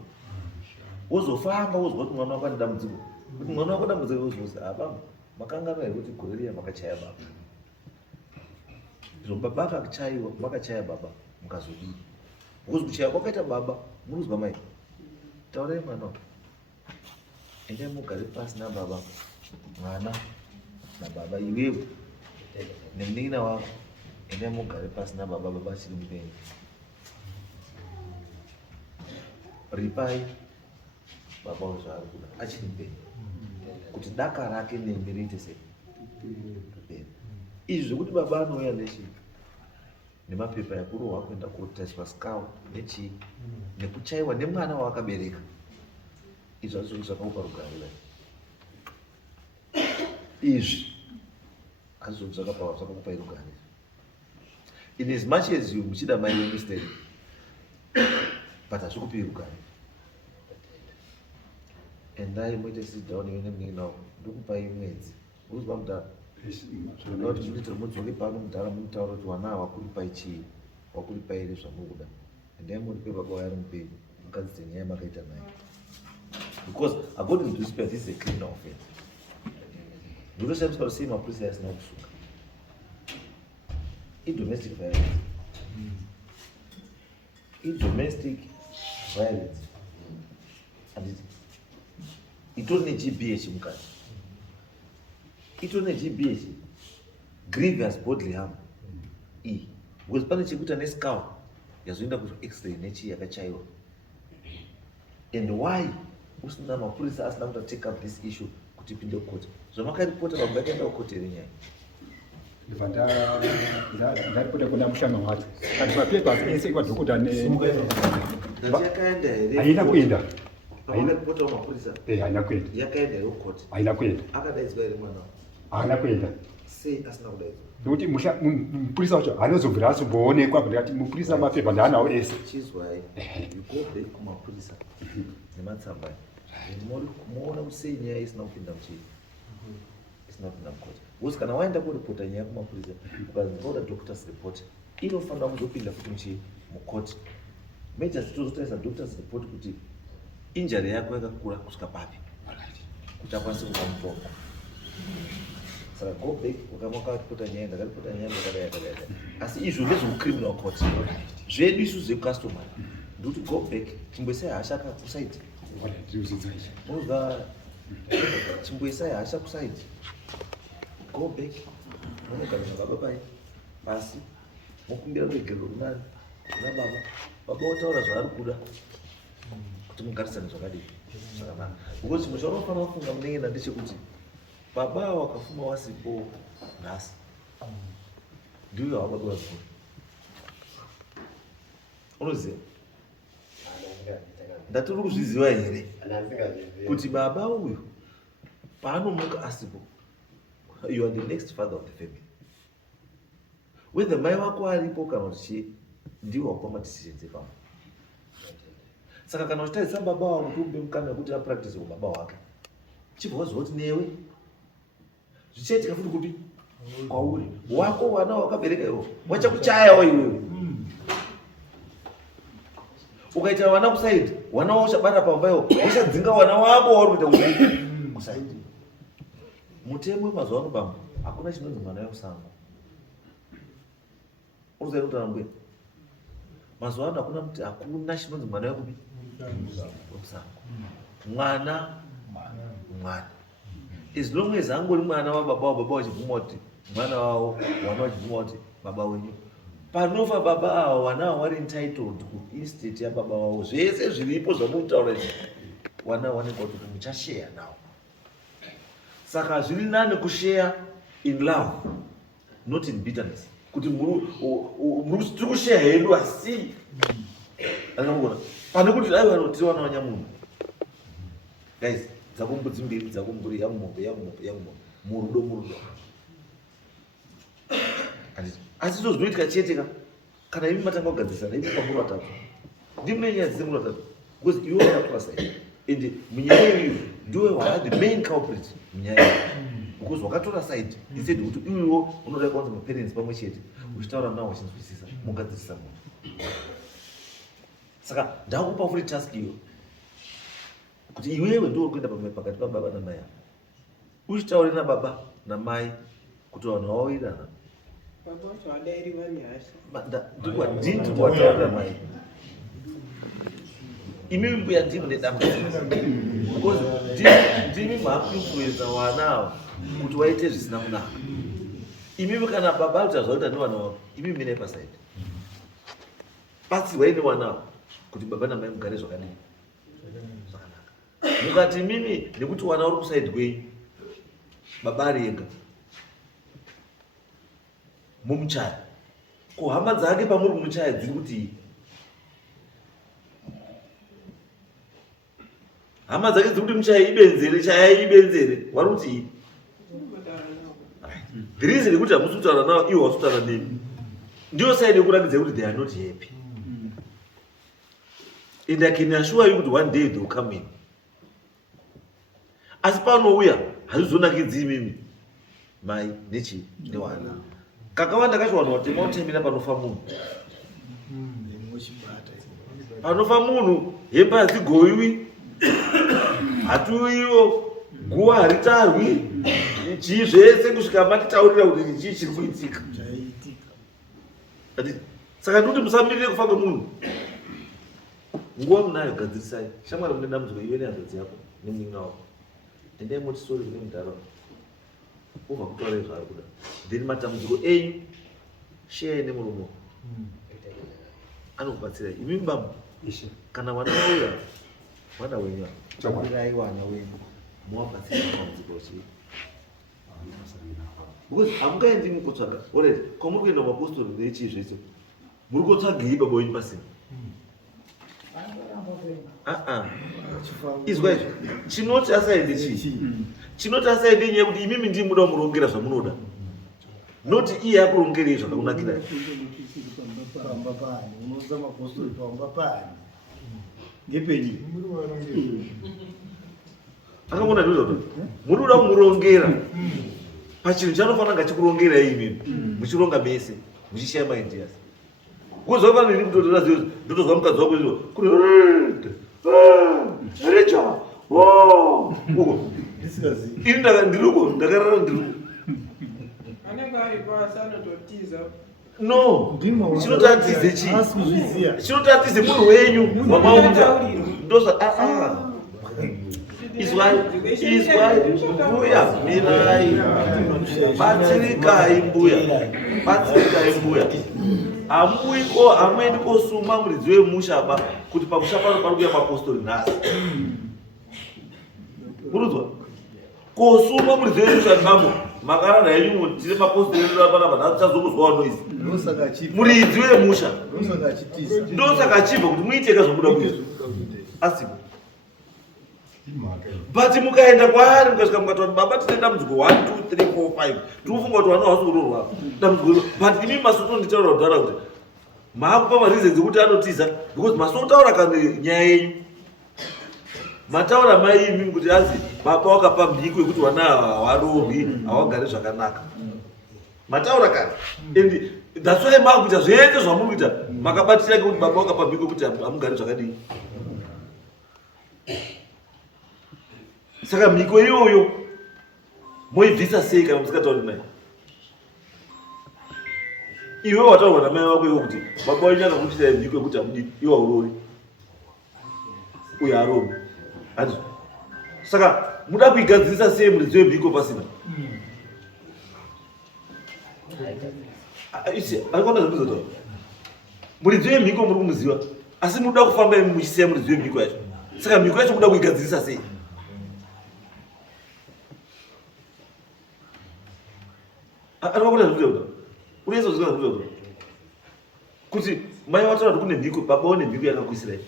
wozofamba wozwa kuti mwana wako ane dambudziko kuti mwana wako dambudziko wozvozi bambo makangano here kuti gore riya makachaya baba zvino baba akakuchaiwa makachaya baba mukazodii because kuchaya kwakaita baba munozwa mai taurai mwana endai mugare pasi nababa mwana nababa iwewe nemunin'ina wako endai mugare pasi nababa baba achiri mupenyu ripai baba zvaari kuda achiri mupenyu kuti daka rake nemi riite sei izvi zvekuti baba anouya nechii nemapepa ekurohwa kuenda kotariswa skawa nechii nekuchaiwa nemwana waakabereka izvi hazvo zvakaupa rugarira izvi hazvo zvakakupai rugarira in as much as you muchida mai wemisteri but hazvikupi rugarira endai muite sit-down iwe nemunin'ina wako ndikupai mwedzi uzwa mudhara kuti muitire mudzoke pano mudhara mutaura kuti wana wakuripai chii wakuripai here zvamukuda endai muripe baba wayari mupenyu mukadzidze nyaya makaita naye because according to spirit this is a criminal offense. Ndotoshandiswa kusei mapurisa asina kusunga idomestic violence idomestic violence handiti itori neGBH mukati, itori neGBH, grievous bodily harm iyi, because pane chekuita nescowl yazoenda kuti x-ray nechi yakachaiwa. And why usina mapurisa asina kuta take up this issue kuti ipinde kukoti? Zvamakaripota vanhu vakaenda kukoti here nyaya. Ndaripota kuna mushana wacho kati papers ese kwadhokota Yakaenda here? haina kuenda. Vakaripota vamapurisa Haina kuenda. yakaenda here kukoti. Haina kuenda. Akadaidzwa here mwana? Haina kuenda. Sei asina kudaidzwa? Nokuti mupurisa wacho haanozobvira azomboonekwa kuti ati mupurisa mapepa ndaanawo ese. Chizwai, you go back kumapurisa nematsamba muona kusei nyaya isina kupinda muchii, isina kupinda mukoti. Because kana waenda kuripota nyaya kumapurisa ukanzi ngoda doctor's report inofanira kuzopinda futi muchii, mukoti. Major tozotarisa doctor's report kuti injury yako yakakura kusvika papi kuti akwanise kupa mutombo. Saka go back wakamwakaripota nyaya ndakaripota nyaya ndakadai. Asi izvo ndezvekucriminal court. Zvedu isu zvecustomary ndokuti go back chimboisai hasha kusaiti. Unozwa chimboisai hasha kusaiti. Go back munogarisa baba pai pasi mokumbira kuregerero kunani kuna baba. Baba otaura zvaari kuda kuti mugarisane zvakadii zvakanaka. Because chimwe chaunofanira kufunga munengena ndechekuti baba wakafuma wasipo nhasi ndiwe wababa wazikuru. Unoziva? Ndatori kuzviziva here kuti baba uyu paanomuka asipo, you are the next father of the family. Whether mai wako aripo kana kuti ndiwe wakupa madecisions epamba. Saka kana uchitarisira baba wako kuti upe mukana wekuti apractice ubaba wake, chibva waziva kuti newe zvichaitika futi kupi kwauri. Wako wana wakabereka iwo wachakuchayawo iwewe. Ukaita wana kusaidi, wana wao uchabata pamba iwo uchadzinga wana wako wauri kuita kusaidi. Mutemo mazuva ano bamba hakuna chinonzi mwana wemusango. Unoziva kuti anambwe mazuva ano hakuna chinonzi mwana wekupi wemusango. Mwana as long as angori mwana wababa wababa wachibvuma kuti mwana wavo, wana wachibvuma kuti baba wenyu, panofa baba avo wana avo vari entitled kuestate yababa wavo. Zvese zviripo zvamunotaura wana wanenge kuti muchashare nawo. Saka zviri nani kushare in love, not in bitterness. Kuti tiri kushare hedu asi akamugona pane kuti dai vanoti wana wanyamunhu. Guys, dzakumbudzi mbiri dzakumburi yamumombe murudo. Asi izvo zvinoitika chiyetika kana imi matanga kugadzisana imi pamuri vatatu. Ndimune nyaya dzese muri vatatu because iwe wakatora saidi and munyaya iyoyo ndiwe wava the main culprit munyaya iyo because wakatora saidi instead kuti iwewo unoda kuwanza maparents pamwe chete uchitaura navo wachinzwisisa mugadzirisa munhu. Saka ndakupa futi task iyo kuti iwewe ndiwo uri kuenda pakati pababa namai ako uchitaure nababa namai kuti vanhu vawairana. Baba wacho hadairi vane hasha. Ndini wataura namai imimi mbuya ndimi nedambudziko because ndimi maakuinfluenza wana ava kuti waite zvisina kunaka. Imimi kana baba utazva kuti ane wana wako, imimi minai pasaidi batsirwai newana avo kuti baba namai mugare zvakadii zvakanaka. Mukati mimi nekuti wana uri kusaidi kwenyu, baba ari ega mumuchaya, kuhama dzake pamuri kumuchaya dziri kuti hama dzake dziri kuti muchaya ibenzere, chaya ibenzere, vari kuti the reason yekuti hamusi kutaura navo iwo wasi kutaura nemi ndiyo saidi yekurakidza kuti they are not happy. And I can assure you kuti one day they will come in. Asi panouya hazvizonakidzi imimi mai nechi newana. Kakawanda kacho vanhu vatema utemina panofa munhu. Panofa munhu hembe hadzigoyiwi, hatuwiwo, guwa haritarwi, chii zvese kusvika matitaurira kuti chii chiri kuitika. Saka ndikuti musamirire kufa kwemunhu. Nguva munayo gadzirisai. Shamwari mune dambudziko iwe nehanzvadzi yako nemunin'ina wako. endai moti sori kune muntaraunda ubva kutaura zvaari kuda then matambudziko enyu share nemurume anokubatsirai imi baba kana vana vauya vana wenyu Rai vana wenyu muvabatsira matambudziko chii because hamungaendi mukotsvaga already kwamuri kuenda mapostori nechii zvese muri kotsvagei baba wenyu pasina izwa izvo chinoti asaende chii chinoti asaende nyaya yekuti imimi ndii muda kumurongera zvamunoda noti iye akurongerei zvakakunakirai pamba pani unoudza mapostori pamba pani ngepenyu akamona ndozvakuti muri kuda kumurongera pachinhu chanofanira nga chikurongerai imimi muchironga mese muchishaya maindias kuzofanira ini kutotora zio ndotozwa mukadzi wako izvo kuri recha uko ndisingazivi ini ndiriko ndakarara ndiriko anenge aripo asi anototiza no chinotatize chii asi kuzviziya chinotatize munhu wenyu wamaunda ndosa izwai mbuya mirai batsirikai mbuya hamuiko hamuendi kosuma muridzi wemushaba kuti pamusha pano pari kuya mapostori nhasi murudzwa kosuma muridzi wemushabamo makarana yenyu tine mapostori epanapa nhatichazokuzwawa noizi muridzi wemusha ndosaka achibva kuti muiteka zvamuda kuizwa asipo but mukaenda kwaari mukasvika mukati kuti baba tine dambudziko 1 2 3 4 5 tinofunga kuti vana vasikurorwa dambudziko but imi masotonditaura kudhara kuti maakupa mareasons ekuti anotiza because masotaura kana nyaya yenyu mataura mai imi kuti azi baba wakapa mbiko yekuti vana havarorwi havagari zvakanaka mataura kana and that's why maakuita zvese zvamuri kuita makabatira kuti baba wakapa mbiko yekuti hamugari zvakadii saka mhiko iyoyo moibvisa sei kana musingatauri naye iwe wataurwa namai vako iwo kuti baba wenyu akakuitirai mhiko yekuti hamudi iwe haurori uye haromi hanzi saka muda kuigadzirisa sei muridzi wemhiko pasina aikoona zvamuzotaura muridzi wemhiko muri kumuziva asi muda kufamba imi muchisiya muridzi wemhiko yacho saka mhiko yacho muda kuigadzirisa sei arikakona zvikuda uneizvo zvikuda zvikuda kuti mai wataura kuti kune mhiko baba one mhiko yakakuisirai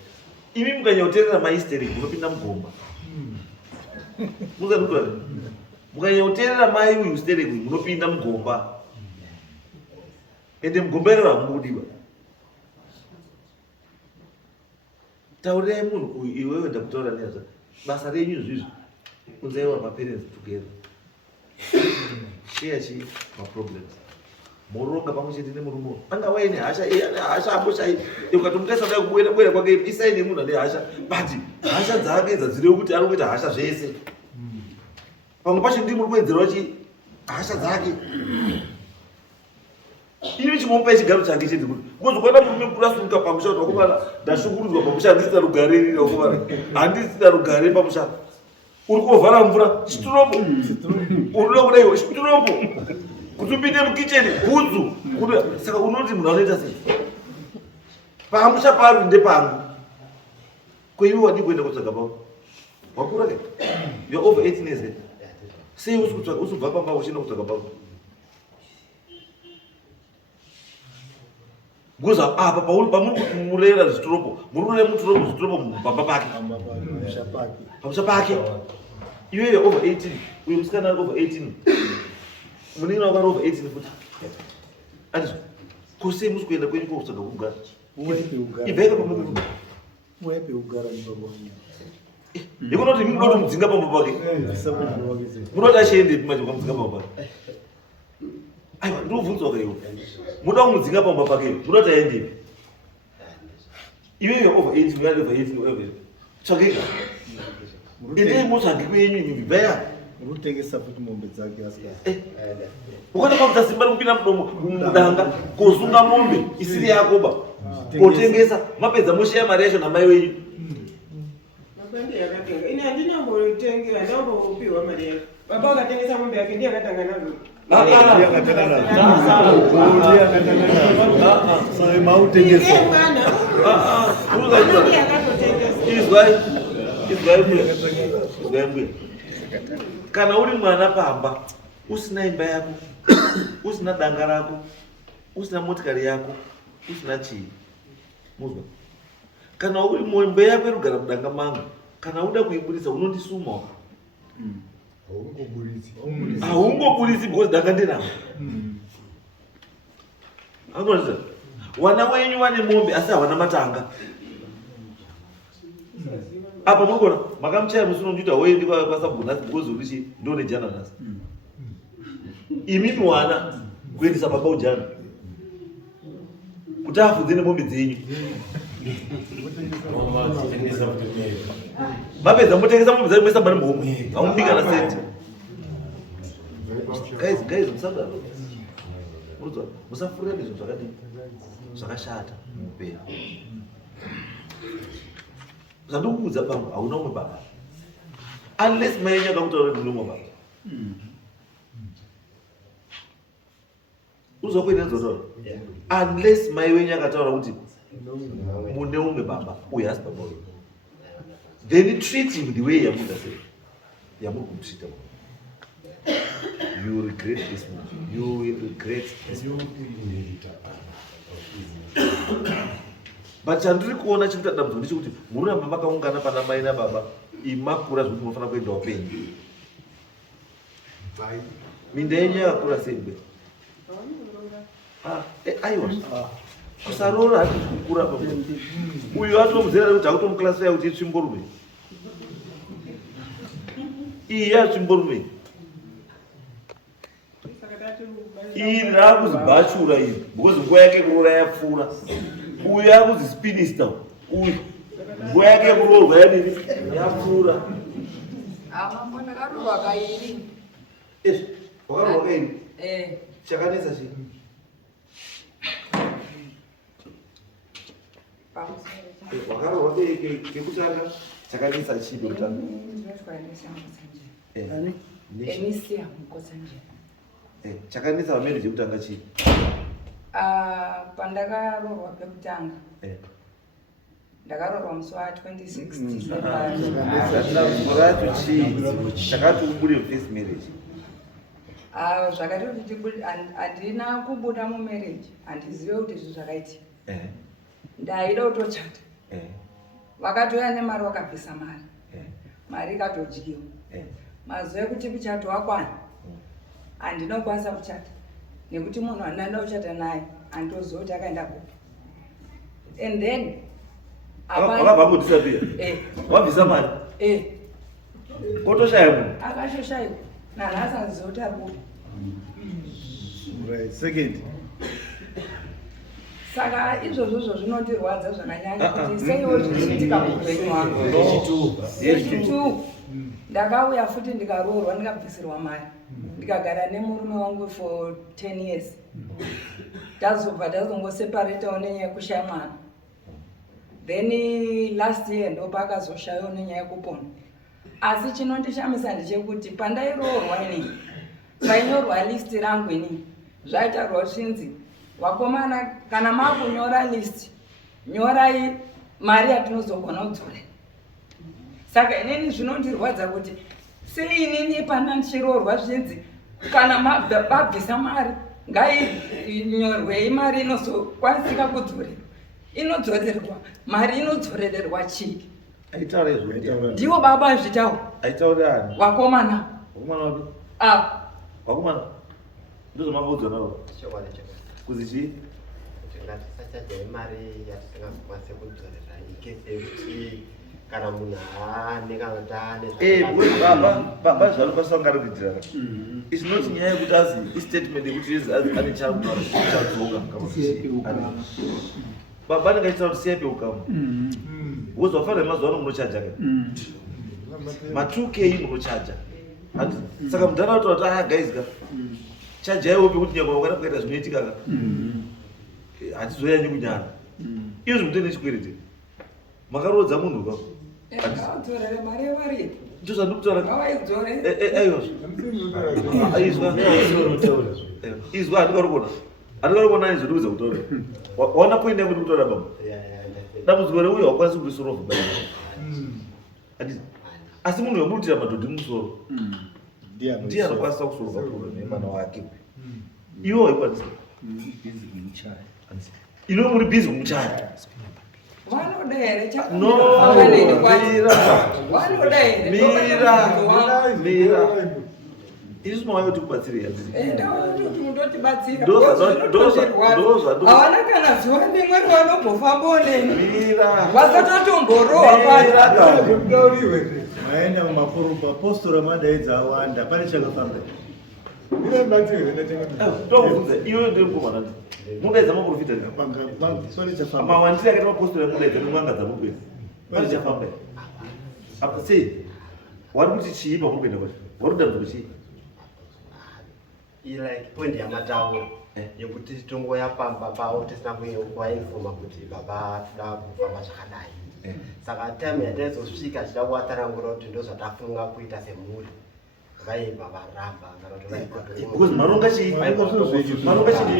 imi mukanyauterera maisteri munopinda mugomba muzanikuda mukanyauterera mai uyu stereki munopinda mugomba ende mugomba irero hamudiwa taurirai munhu uyu iwewe ndakutaura nezva basa renyu zvizvi unzaiwa maparents together share chii maproblems muronga pamwe chete nemurume anga waine hasha hasha amboshai ukatomutaisa dai kubwera kwake isai nemunhu ane hasha but hasha dzake dzadzireu kuti ari kuita hasha zvese pamwe pacho ndi muri kuwedzerawo chi hasha dzake ivi chimomupai chigaro chake chete kuti ngozokwenda murume mukuru asunguka pamusha kuti wakomana ndashungurudzwa pamusha handisina rugare riri wakomana handisina rugare pamusha uri kovhara mvura chiturombo unoda kuda iwe chiturombo kuti upinde mukicheni bhudzu saka unoti munhu anoita sei pamusha pari ndepangu kweiwe wadi kuenda kutsvaga pavo wakura ke youare over 18 years sei usibva pamba uchienda kutsvaga pavo because apa pamuri murera zviturombo muri kurera muturombo zviturombo pamba pake pamusha pake iwewe over 18 uyu musikana ari over 18 munini wako ari over 18 futi andizvo kosei musi kuenda kwenyu kokutsvaga kugara ibvaika pamba wepeugara nibabanya yekuti kuti muda kuti mudzinga pamba pake muda kuti achiende macho kamudzinga pamba pake aiwa ndobvunzwa kaiwo muda kumudzinga pamba pake muda kuti aendepi iwewe over 18 uyari over 18 tsvagika endei motsvagi kwenyu nyumbibaya urutengesa futi mombe dzake ukada pakuta simba rikupinda mudanga kosunga mombe isiri yakoba kotengesa mapedza moshaya mari yacho namai wenyu Kwani yakatenga. Ini andinyambotenga ndambopiwa mari yake. Baba wakatengesa mombe yake ndiye akatanga nazo. Kana uri mwana pamba usina imba yako, usina danga rako, usina motikari yako, usina chii, muzwa. Kana uri mwembe yako irugara mudanga mangu, kana uda kuibudisa unondisuma. Haungoburitsi because danga ndinako. Angonza. Wana wenyu wane mombe asi hawana matanga. Apa mukona makamchaya musuno ndita wendi kwa sabunasi because urichi ndone jana nasi. Imi mwana kuendesa baba ujana. Kuti afunze mombe dzenyu. Mapedza mutengesa mombe dzenyu mwesa bari muhomwe. Amubika na senti. Guys, musada. Muzwa, musafurira ndizvo zvakadini. Zvakashata muupenyu. Zvandokuudza pamwe hauna umwe baba. Unless mai yenyu akakutaura kuti ndine umwe baba. Uzwa kuita nzotaura? Unless mai wenyu akataura kuti mune umwe baba uye hasi baba wenyu. Then treat him the way yamuda sei. Yamuri kumutrita. You will regret this move. You will regret this move. But chandiri kuona chiri kuita dambudziko ndechekuti muramba makaungana pana mai nababa imakura zvekuti munofanira kuenda upenyu. Minda yenyu yakakura sei mbe? Aiwa. Kusarora hati kukura pamwe. Uyu atomuzera kuti akutomuklasifaya kuti itsvimborume. Iye atsvimborume. Iri rakuzibachura iri because nguva yake kuroora yapfuura. Uyu akuzi spinista uyu nguva yake kuroorwa yadini yapfuura. Mambo ndakarorwa kairi. Wakarorwa kairi? Chakanesa chii? Wakarorwa kekutanga chakanesa chii bekutanga? Enisia Mukosanje. Chakanesa vamene chekutanga chii? Pandakarorwa pekutanga ndakarorwa musi wa2016 chii chakati ubude first marriage. Zvakati kuti handina kubuda mumarriage, handizive kuti izvi zvakaitika. Ndaida kutochata. Vakatoya nemari vakabvisa mari. Mari ikatodyiwa. Mazuva ekuti kuchato wakwana. Handinokwanisa kuchata. Nekuti munhu andanda kuchata naye andoziva kuti akaenda kupi. And then wakabva kudisappear. Wabvisa mari. Otoshaya munhu. Akashoshayiwa. Nanhasi andiziva kuti ari kupi. Right. Second. Saka izvozvo zvinondirwadza zvakanyanya kuti seiwo zvichiitika muupenyu hwangu. Ndakauya futi ndikaroorwa ndikabvisirwa mari. Ndikagara nemurume wangu for 10 years. Ndazobva ndazongoseparatawo nenyaya yekushaya mwana. Then last year ndopakazoshayiwa nenyaya yekupona. Asi chinondishamisa ndechekuti pandairoorwa inini painyorwa list rangu inini zvaitarwa zvinzi wakomana kana makunyora list nyorai mari yatinozogona kudzora. Saka inini zvinondirwadza kuti sei inini pana ndichiroorwa zvinzi kana mabvisa mari ngainyorwei mari inozokwanisika kudzorerwa. Inodzorerwa mari inodzorererwa chii? Aitaura izvo ndiwo baba azvitaura. Aitaura ani? Wakomana. Wakomana wapi? Wakomana ndozomavaudzwa navo kuzi chii? Kuti ngatisachaja mari yatisingakwanisi kudzorera ikese kuti kana munhu baba zvanopasangari kuitirana. It's not nyaya yekuti azi istatement yekuti ane chadzoka. Baba anenge achitaura kuti siyai peukama. Because wafanira mazuva ano munochaja kai. Ma2K munochaja. Saka mudhara kuti guys ka. Chajaiwo pekuti nyangwe wakada kuita zvinoitika ka. Hatizoyanyi kunyara. Izvo mutende chikwereti. Makarodza munhu ka. Ngavadzorere mari yevari. ndozvandikutaura Ngavaidzore. izwa handikarikona izvandikuza kutaura waona point yangu ndikutaura baba dambudziko reuyo wakwanisi kurisorovha bai asi munhu wemurutira madhodhi musoro ndiye anokwanisa kusorovha problem yemwana wake iwo haikwanisa ino muri bhizi kumuchaya Vanoda here mira isusu mawaya kuti kubatsirei havana kana zuva rimwe vanobvofambawo neni vasatotomborohwa maenda mumapostora madaidza awanda pane chakafamba tokubvunza iwe ndiri mukomana mudaidza maprofita mawandiri akaita mapostora mudaidza nemwanga dzamupedzi pane chafamba apa sei wari kuti chii pamuri kuenda kwacho wari kudambudziko chii like point yamatauro yekuti tongoya pamba pavo tisina kuvainfoma kuti baba toda kufamba zvakadai saka time yataizosvika tichida kuvatarangura kuti ndo zvatafunga kuita semhuri vaibva varamba because maronga chii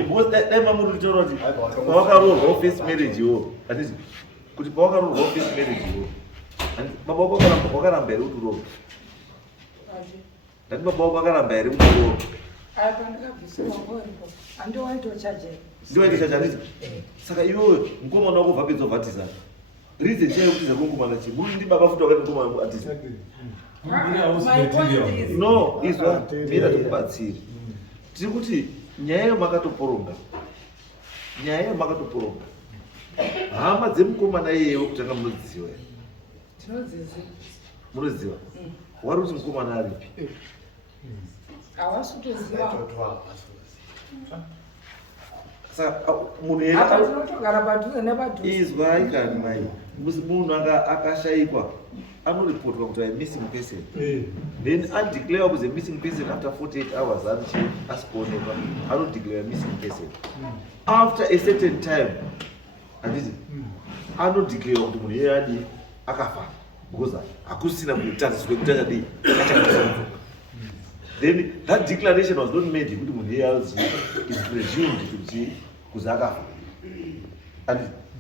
because dai mamuri kutaura kuti pavakaroorwawo first marriage iwo handiti kuti pavakaroorwawo first marriage iwo baba wako wakaramba here kuti uroorwa ndati baba wako akaramba here kuti uroorwa ndiwaitochaja handiti saka iwoyo mukomana wako bva pedza bvatisa reason chaiyo kutiza kungokomana chii muri ndi baba futi wakati mukomana atisa no izwa mira tikubatsiri tiri kuti nyaya yemakatoporonga hama dzemukomana iyeyo kutanga munodziziva munoziva wari kuti mukomana aripi saka munhu izwa ikani mai munhu akashayikwa anoripotwa kuti missing person then adeclare kuze missing person after 48 hours asikuonekwa anodeclare missing person after a certain time handiti anodeclare kuti munhu iye adi akafa because hakusina kutadziswe kuti achadii achakasa then that declaration was not made kuti munhu iye is presumed kuti kuze akafa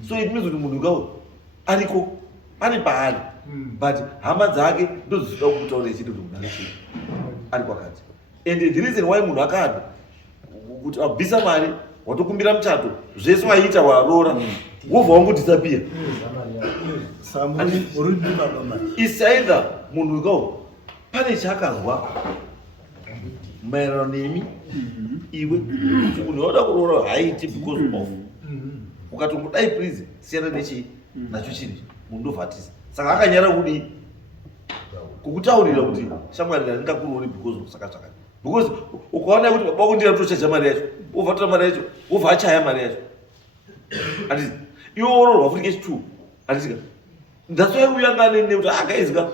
so it means kuti munhu kawo ariko ane paari but hama dzake ndozvida kutaura ichiti kuti munhu arichi ari kwakati and the reason why munhu akada kuti abvisa mari watokumbira muchato zvese waita waroora wobva wangodisappear is either munhu ikawo pane chaakazwa maererano nemi iwe kuti munhu wauda kuroora haiti because of ukatongodai please siyana nechii nacho chini munhu ndovhatisa saka akanyara kudii kukutaurira kuti shamwarira ndingakuroori because of saka zvakati because ukaona kuti baba wako ndira tochaja mari yacho wobva tora mari yacho wobva achaya mari yacho handiti iwe oroorwa futi ngechi2 handitika ndasoyauyangane kuti akaizika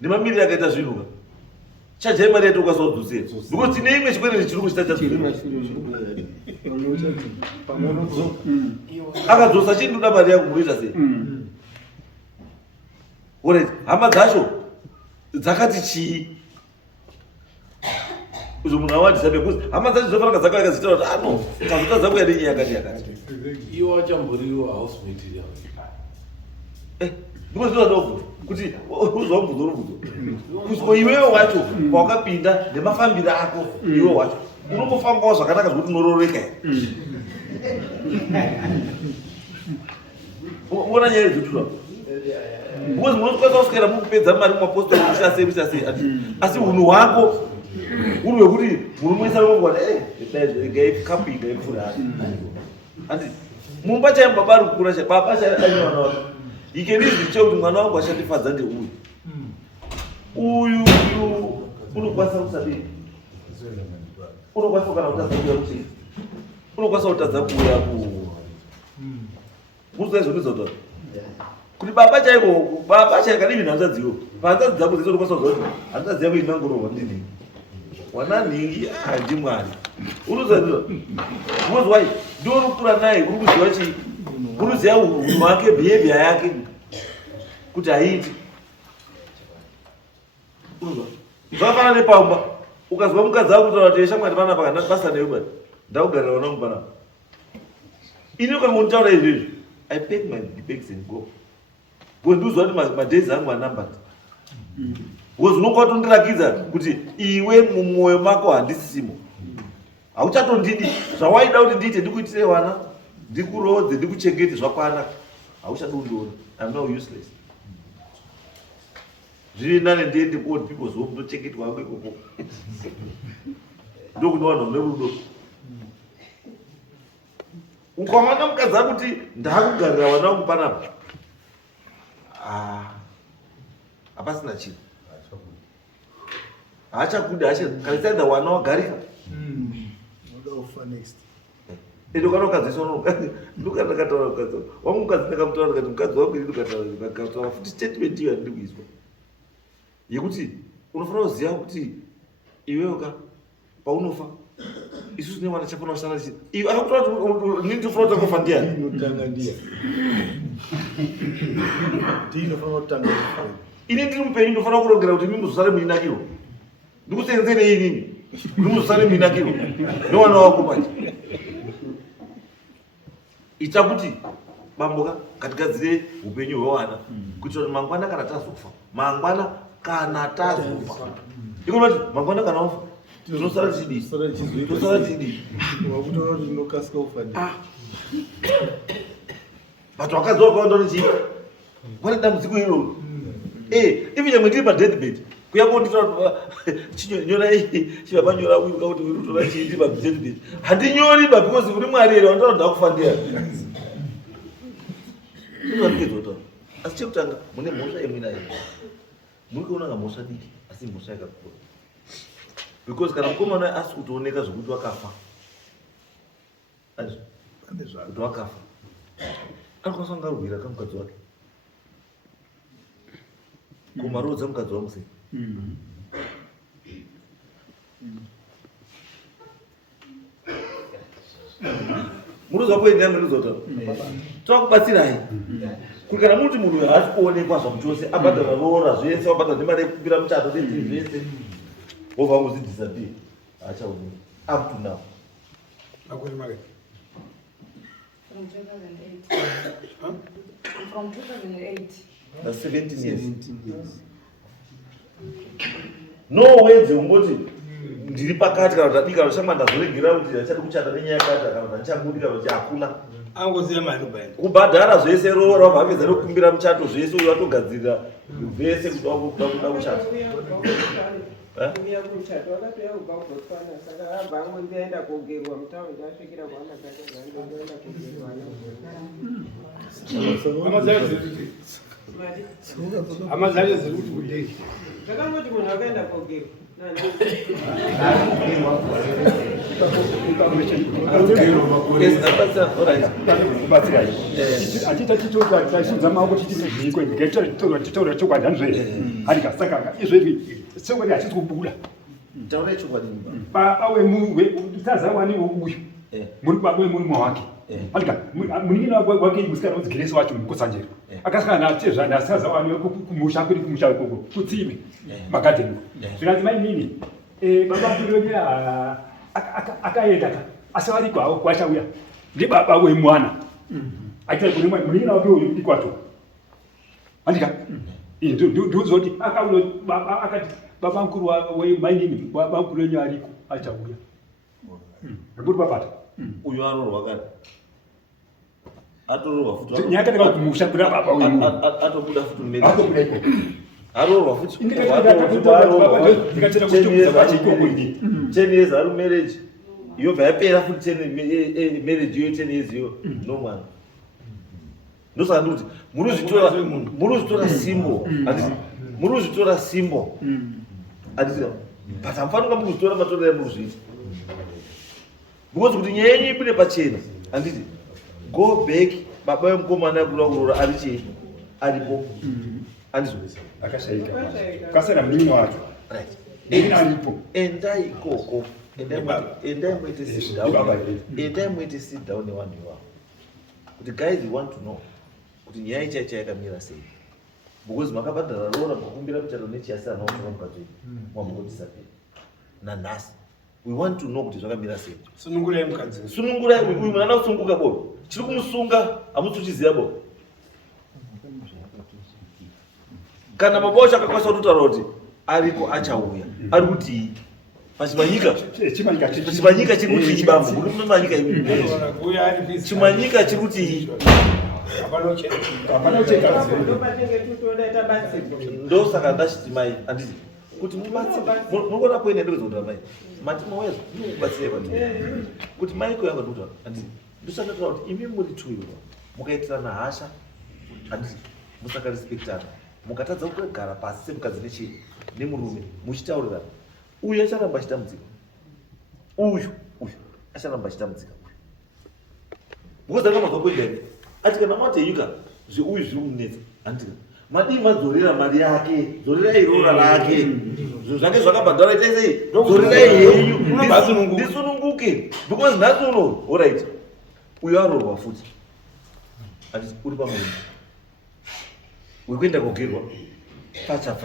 nemamiriri akaita zvinhuka chajai mari yacho ukasaodzusei because tine imwe chikwerere chiri kuchita akadzosa chii ndoda mari yangu munoita sei orit hama dzacho dzakati chii kuzo munhu awadisa because hama dzacho dzofanaka dzakavaka zitaura kuti ano kazota zakuya nenyaya yakati yakati iwo achamboriwo housemate because ndozvadobvunza kuti uzwa mubvunzo urubvunzo kusiko iwewo wacho pawakapinda nemafambiro ako iwewo wacho unombofambawo zvakanaka zvokuti unororeka here uona nyaya idzotura because munokwanisa kuswera mukupedza mari mumapostori muchasei asi unhu hwako uri hwekuti munomuisa gaipfura andi mumba chaimo baba ari kukura cha baba chaanywana wake ikenizi chekuti mwana wangu ashandifadza ndeuyu uyu unokwanisa kusadii unokwanisa kana kutadza kuya kuchii unokwanisa kutadza kuya muzvaizvonizva kuti kuti baba chaiko baba chaikadivi nhanzadziwo pahanzadzi dzako dzese unokwanisa kuziva kuti hanzadzi yako inangorohwa ndinhingi wana nhingi handimwari unoziva why ndo urikura naye uri kuziva chii unoziva unhu wake behavior yake kuti haiti zvakafanana nepamba ukazwa mukadzi akutaura kuti shamwari pana pakana basa newe bwana ndakugarira wana mubana ini ukangonitaura izvezvi I pack my bags and go nduzwa kuti madays angu anumbered because unonga watondirakidza kuti iwe mumwoyo mako handisisimo hauchatondidi zvawaida kuti ndiite ndikuitire wana ndikurodze ndikuchengete zvakwana hauchadondiona I'm now useless zviri nane ndiende kuold people's home ndochengetwa wangu ikoko ndokuti vanhu vane rudo ukamana mukadzi akuti ndakugarira vana vangu panapa hapasina chinhu haachakudi kanisaidza wana wagarika ende ukana ukadziswa ndokandakataura mukadzi wangu mukadzi ndakamutaura kati mukadzi wangu ini ndokataura futi statement iyo handiri kuizwa yekuti unofanira kuziva kuti iweoka paunofa isusu newana chafanira kushanda chii iwe akakutaura kuti nini tofanira kutangofa ndiani ini ndiri mupenyu ndofanira kurongera kuti mimi muzosare muinakiro ndikusenzerei inini kuti muzosare muinakiro newana wako pachi ita kuti bamboka ngatigadzire upenyu hwewana kuitira kuti mangwana kana tazofa ikonati mangwana kana wafa tinosara tichidii but wakadzi wakawanda nechii kwane dambudziko iroro ivi nyamwe ndiri padeathbed kuyakonditaura chinyora chivapanyora uyu kuti uri kutora chii ndiri padeathbed handinyoriba because uri mwari here wandaura ndakufa ndiya ivanikezotaura asi chekutanga mune mhosva imwe nayo muri kuonanga mhosva diki asi mhosva yakakura because kana mukomana asi kutooneka zvokuti wakafa kuti wakafa anokwanisa kungarwira kamukadzi wake kumarodza mukadzi wangu sei munoziva poenda yangu ndizotaura tavakubatsirai kuti kana muti munhu haasi kuonekwa zvamuchose abhadhara rora zvese wabhadhara nemari yekukumbira muchato nezvii zvese wobva wangozvidisapia haachaoneka up to now From 2008. That's 17 years. No way dzekumboti ndiri pakati kana kuti adika kana shamwa ndazorengera kuti achada kuchata nenyaya yakati kana kuti andichamudi kana kuti akula angoziva mari kubaini kubhadhara zvese rora wabva apedza nekukumbira muchato zvese uyo watogadzirira vese kuda kuchata uya kumuchato wakatoya kubva kubotswana saka abva angonzi aenda kogerwa mutaundi asvikira kwaanakaenda kogerwa amazali ziri kuti kudei zvakangoti munhu akaenda kogerwa achita tichitaisudza maoko titizvikwe ngetaura chokwadi hanzve handika saka izvezvi sekwadi hachisi kubuda taura chokwadi baba wemutazawaniwo uyu muri baba wemurume wake handika munin'ina wake musikana unzi Grace wacho mukusanjera akasaka natezvanasazawaniwe kumusha kuri kumusha ikoko kutsime magadheni zvikanzi mainini baba kuronye akaenda asi variko havo kwachauya ndibaba wemwana aita kune munin'ina wake uyu ikwacho handika ndozoti akauya akati baba mukuru wemainini baba mukuru wenyu ariko achauya ndikuri babata uyu arorwa kare atororwa futi nyakataka kumusha kuna baba wenyu atobuda futi akobudaiko arorwa futi ndikachera kuchikuza pachikoko ini 10 years ari marriage yobva yapera futi marriage iyo 10 years iyo no mwana ndosaka ndikuti muruzvitora simbo muruzvitora simbo handiti but hamfanira muruzvitora matorero muruzviita because kuti nyaya yenyu ipinde pachena handiti go back baba vemukomana kuda kurora ari chii aripo handizvose akashayika kasara munin'ina wacho eni aripo endai ikoko endai muite sit down nevanhu ivavo kuti guys you want to know kuti nyaya ichaicha yakamira sei because makabhadhara rora makakumbira muchato nechiyasira naotoka mukati mwamukoti nanhasi we want to know kuti zvakamira sei. Sunungurai mukadzi. Sunungurai uyu mwana usunguka bo. Chiri kumusunga amutuchiziya bo. Kana baba wacho akakwanisa kutaura kuti ariko achauya. Ari kuti pachimanyika chiri kuti chibambo. Muri mumanyika imi. Chimanyika chiri kuti ndo saka ndachiti mai anditi kuti mubatsire munogona kuenda ndozodra mai mati maweza mubatsire kwati kuti mai ko yanga ndoda anditi ndosaka taura kuti imi muri tuyo mukaitirana hasha anditi musaka respectana mukatadza kugara pasi semukadzi nechi nemurume muchitaurirana uyu acharamba achitambudzika uyu acharamba achitambudzika because ndakamazwa kuenda ati kana mati yuka zveuyu zviri kumunetsa andika madii madzorera mari yake dzorerai rora rake zvinhu zvake zvakabhadhara ita sei dzorerai henyu ndisununguke because nhasi uno oright uyu arorwa futi ati uri pamunhu wekuenda kogerwa pacha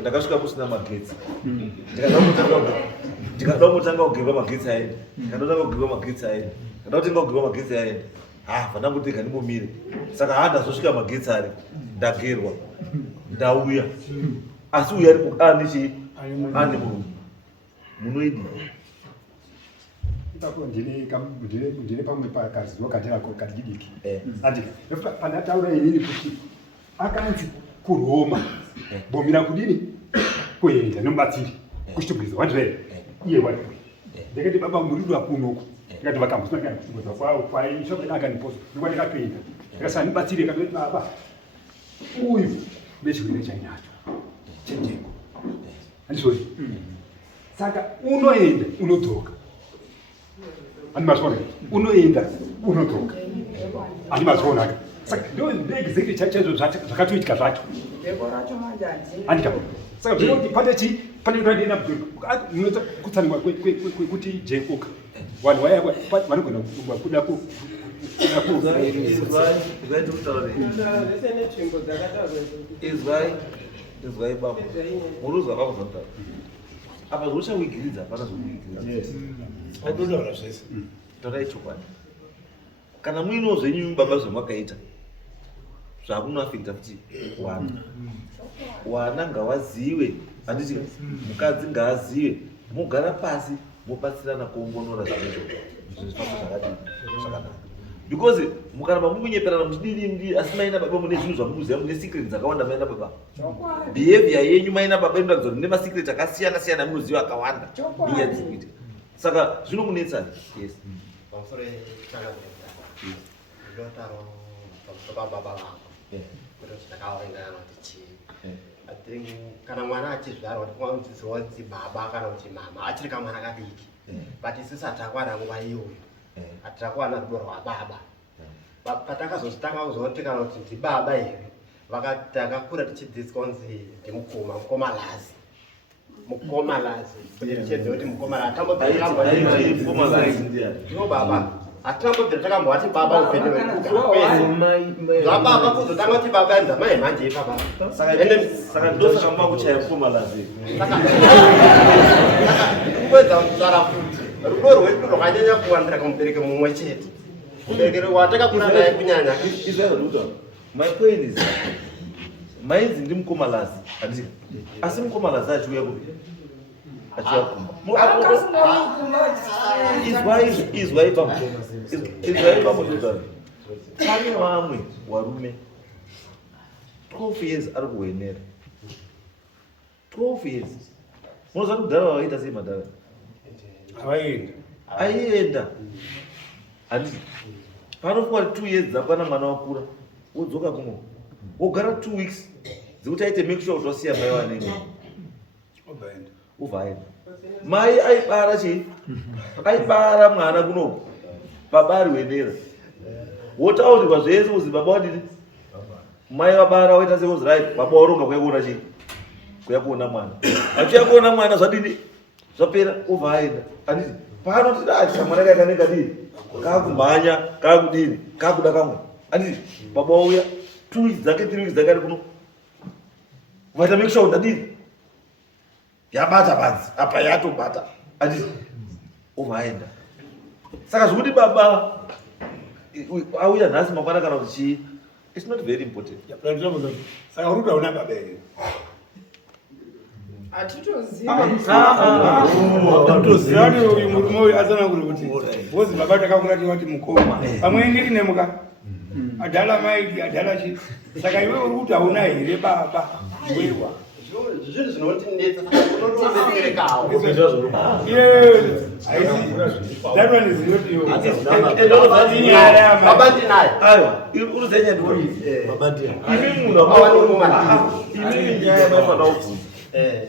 ndakasvika kusina magetsi ndikada kutanga kugerwa magetsi aenda ndikadotanga kugerwa magetsi aenda ndada kutenga kugerwa magetsi aenda vana kuti kandimbomire saka ndazosvika magetsi ari ndagerwa ndauya asi uyu ari kuanichi ane murume munoidi ndine pamwe pakaziwa kadidiki andika pana taura inini kuti akanzi kuroma bomira kudini kuenda nomubatsiri kuchitogwiza wandire iye wari ndikati baba muridwa kunoku ndikati vakambosinakana kuchitogwiza kwavo kwaishokanakaniposo ndikuwa ndikapenda ndikasani batsiri kandoti baba uyu nechirwere chainacho chendengo handizvoi saka unoenda unodzoka handimaziona unoenda unodzoka handimaziona saka ndo exactly chaizvo zvakatoitika zvacho handika saka zvinoti pane kutoendaenda munoita kutsanirwa kwekuti jekuka vanhu vaya vanogona kuda izwai baba munozwa vakuzvata apa zvochawigiridza hapana zvokuwigiridza torai chokwadi kana muino zvenyu baba zvamakaita zvakunoafekta kuti wana ngavazive handiti mukadzi ngaazive mogara pasi mobatsirana kuongonora zvifambo zvakadii zvakanaka because mukaramba mukunyeperana muchidii asi maina baba mune zvinhu zvamukuziva mune secret dzakawanda maina baba behavior yenyu maina baba inoratidza kuti mune masecret akasiyana siyana munoziva akawanda inyaya dzikuita saka zvinomunetsani yes pamusoro ndotaro pamusoro pababa vako kuti ndakaorengana kuti chii kana mwana achizvarwa tikwanodzidziwa kuti baba kana kuti mama achiri kamwana kadiki but isusu hatakwana nguva iyoyo hatakwana rudo rwababa patakazozotanga kuzoti kana kuti ndibaba here takakura tichidzidziswa kunzi mukomalazi tichidzidziswa kuti mukomalazi ndiwo baba hatinambobvira takambovati baba upenyu hwekugara kuzotanga kuti baba ndamai manje ipapa saka ndosaka makuchaya mukomalazi kupedza kuzara futi rudo rwedu rwakanyanya kuwandira kamubereki mumwe chete mubereki watakakura naye kunyanya izvaizvaduta my point is mainzi ndi mukomalazi handiti asi mukomalazi achiuya kupi izwai pamudodaro pane vamwe varume 12 years ari kuwenera 12 years munoziva kudhara vavaita sei madhara aienda handiti panofunga kuti 2 years dzapana mwana wakura wodzoka kuno wogara 2 weeks dzekuti aite make sure kuti wasiya mai vanenge ubvaenda mai aibara chii aibara mwana kunoku baba ari wenera wotaurirwa zvese kuzi baba wadini mai vabara waita sekozi right baba waronga kuya kuona chii kuya kuona mwana achiya kuona mwana zvadini zvapera ubva aenda handiti panoti kamwana kakanenga dini kakumhanya kakudini kakuda kamwe handiti baba wauya 2 weeks dzake 3 weeks dzake ari kuno vaita make sure ndadini yabata badzi apa yatobata ati ovaenda saka zvekuti baba auya nhasi mangwana kana kuti chii, it's not very important. Saka uri kuda una baba here. Atitoziva uyu murume uyu asana kuti bozi baba takakurati vati mukoma pamwe ndiri nemuka adhala maidi adhala chi saka iwe uri kuti hauna here baba wewa zvinhu zvinotinetsa unotobeserekawo. That one is not you. Baba ndinaye. Aiwa, uruzenya ndori. Baba ndiye. Imi munhu akawanda. Imi nyaya maifana ubvunza.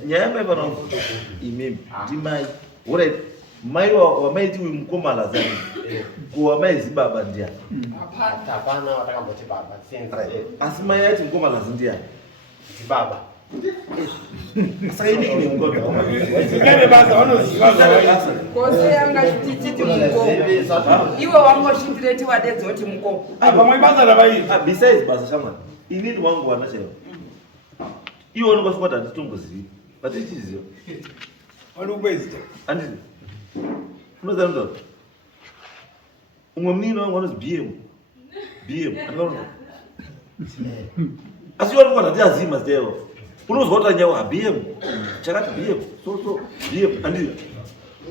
Nyaya maifana ubvunza. Imi ndimai. Alright. Mai wamaiti uyu mukomana zani. Kuwamaizi baba ndiya. Hapana watakamboti baba. Asi mai ati mukomana ndiya. Baba. Saka ini ine mukomana. Sikane basa wanoziva zvawai. kose yanga chititi muko. Iwe wangoshindireti wadedza kuti muko. Pamwe basa ravaita. Besides basa shamwana. Inini wangu wana chero. Iwe unokaswata nditongozivi. But ichiziva. Wanokwezita. Anditi. Unoziva ndo. Umwe munini wangu wanozi BM. BM. Andikaona. Asi wari kuwana ndiyazivi maziteyo. Unozwa kuti anyawa BM. Chakati BM. So BM. Anditi.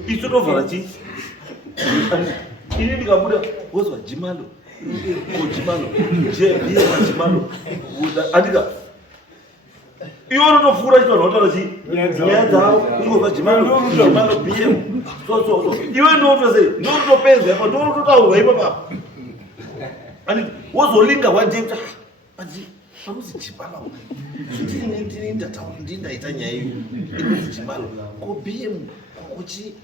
Icho tovhara chi. Ini ndikabuda wozwa Jimalo. Jimalo. BM Jimalo. Andika. Iwo unotofura chito notaura chi. Nyadza ingova Jimalo BM. So. Iwe ndotose. Ndotopedza apa ndototaura ipapo. Andika. Wozolinga wanje kuti ati pamuzi Jimalo. Ndini ndataura ndindaita nyaya iyo. Inozi Jimalo. Ko BM kuchi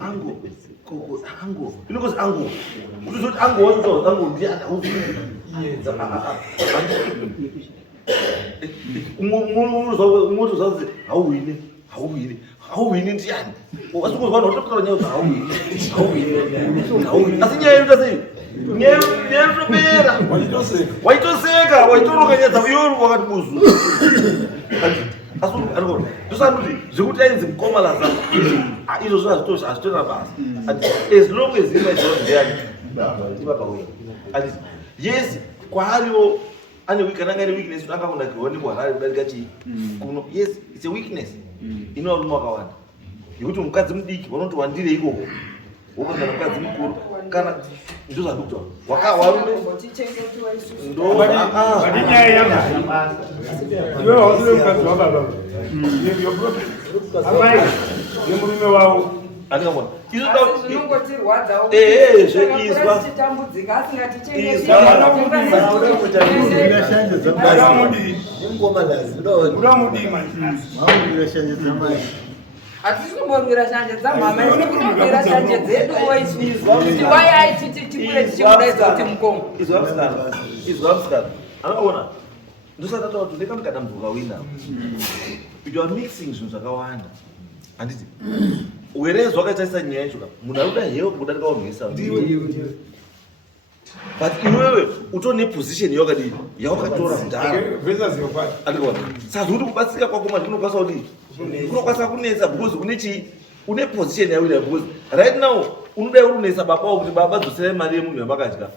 ango. Because ango. Because ango was ango ndiana umuntu zazi hauwini ndiani. Wasukuzwa notokora nyayo hauwini. Asinyaya yutase. Nyerubera. Waitoseka, waitoroka nyadza yoru wakati muzu. Asu ango. Tosanduti zvekuti ainzi mukomana zaka. Izvo zvazvitosha azvitora basa. As long as you don't ndiyani. Baba wewe. Ati yes kwariwo ane weakness akakunda kuonekwa hari kudarika chi kuno. Yes, it's a weakness. Inorume wakawanda. Yekuti mukadzi mudiki vanoti wandire ikoko. Wokanda mukadzi mukuru kana ndizvo zvandikuta. Wakawarume tichengetiwa isusu. ndo Nyaya yanga. Iwe wausiwe mukadzi wababa. Amai nemurume wavo. Andikaona. Zvinongotirwadzawo. Zveizwa. Titambudzika asingati Hatisingomborwira shanje dzamama, tinombirwira shanje dzedu waisuzwa kuti wayai tikure tichikudaidza kuti mukongo. Izwa msikana. Anaona. Ndosatataura kuti ndekamukadambuka wina. You are mixing zvinhu zvakawanda. Handiti. Whereas wakatarisa nyaya yacho munhu ari kuda heyo kudarika wamhisa. But iwewe utone position yakadini yawakatora mudhara. Andikaona. Saka zvekuti kubatsirika kwako manje kunokwanisa kuti kunokwanisa kunetsa because une position yawina because right now unodai unonetsa baba kuti baba adzosere mari yemunhu yamakadya.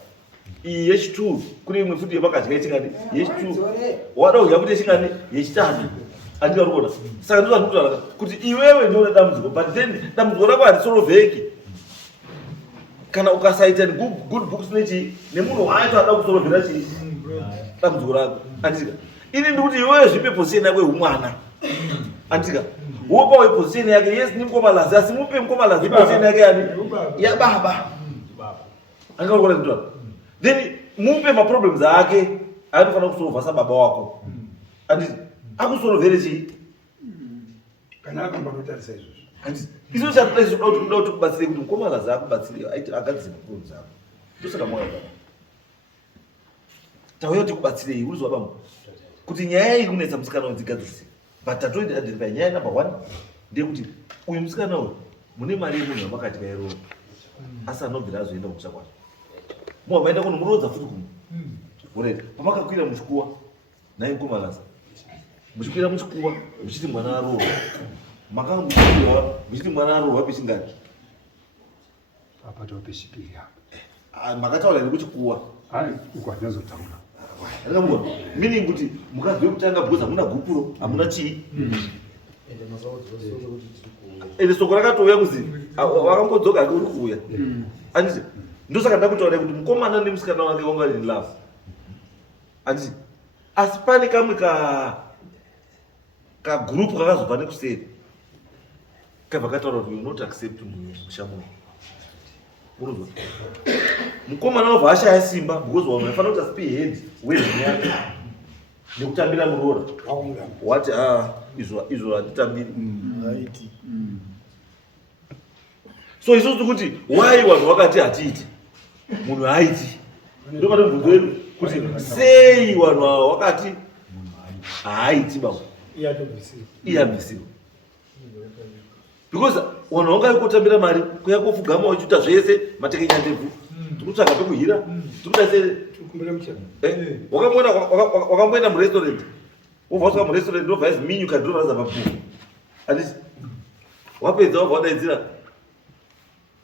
Iyi yechituru kune imwe futi yamakadya yechingani yechituru. Wada kudya futi yechingani yechitatu. Andika ruona. Saka ndizvo ndinotaura kuti iwewe ndiwe une dambudziko but then dambudziko rako harisolovheki. Kana ukasaita good books nemunhu wacho ada kusolovhera chi dambudziko rako. Andika. Ini ndikuti iwewe zvipe position yako yeumwana. Andika. Wopa weposition yake yes ni mukomalazi asi mupe mukomalazi position yake yani ya baba. Andika ruona nditoa. Then mupe ma problems ake anofanira kusolva sababa wako. Andika. Akusolovhere chi kana akambotarisa izvozvo. Izvo chaplace kuda kuti kubatsire kuti mukomana zako batsire aiti agadzira problem zako. Ndosaka moyo baba. Tauya kuti kubatsirei uzwa baba. Kuti nyaya iri kunetsa musikana udzigadzise. But tatoenda identify nyaya number 1 ndekuti uyu musikana uyu mune mari yemunhu wamakati kairo. Asa anobvira azoenda kumusha kwake. Maenda kuno murodza futi kumwe. Ureda. Pamakakwira muchikuwa. naye nkomalasa muchikwira muchikuwa muchiti mwana arohwa makanga muchiwa muchiti mwana arohwa pechingati apa to pechipiri apa makataura ere kuchikuwa ukwandinozotaura ndakambona meaning kuti mukazwe kutanga because hamuna gupuro hamuna chii ende soko rakatouya kuzi wakambodzoka ake uri kuuya anditi ndosaka ndakutaura kuti mukomana nemusikana wake wanga in love anditi asi pane kamwe kagurupu kakazobva nekuseri kabva kataura kuti you not accept mushamuno unozwa mukomana wabva ashaya simba because wamwe afanira kuti asipe head wezinhu yake nekutambira muroora wati izvo handitambiri so isusu kuti wai vanhu vakati hatiiti munhu haiti ndopane mubvunzo wedu kuti sei vanhu ava vakati haaiti bavo iyabvisirwa because vanhu vangaikotambira mari kuya kofugama wachiita zvese matekenya ndebvu tikutsvaga pekuhira tikudasere wakamboenda murestaurant wobva wasvika murestaurant ndobva izi minyuka ndinovarasa pabuku anditi wapedza wabva wadaidzira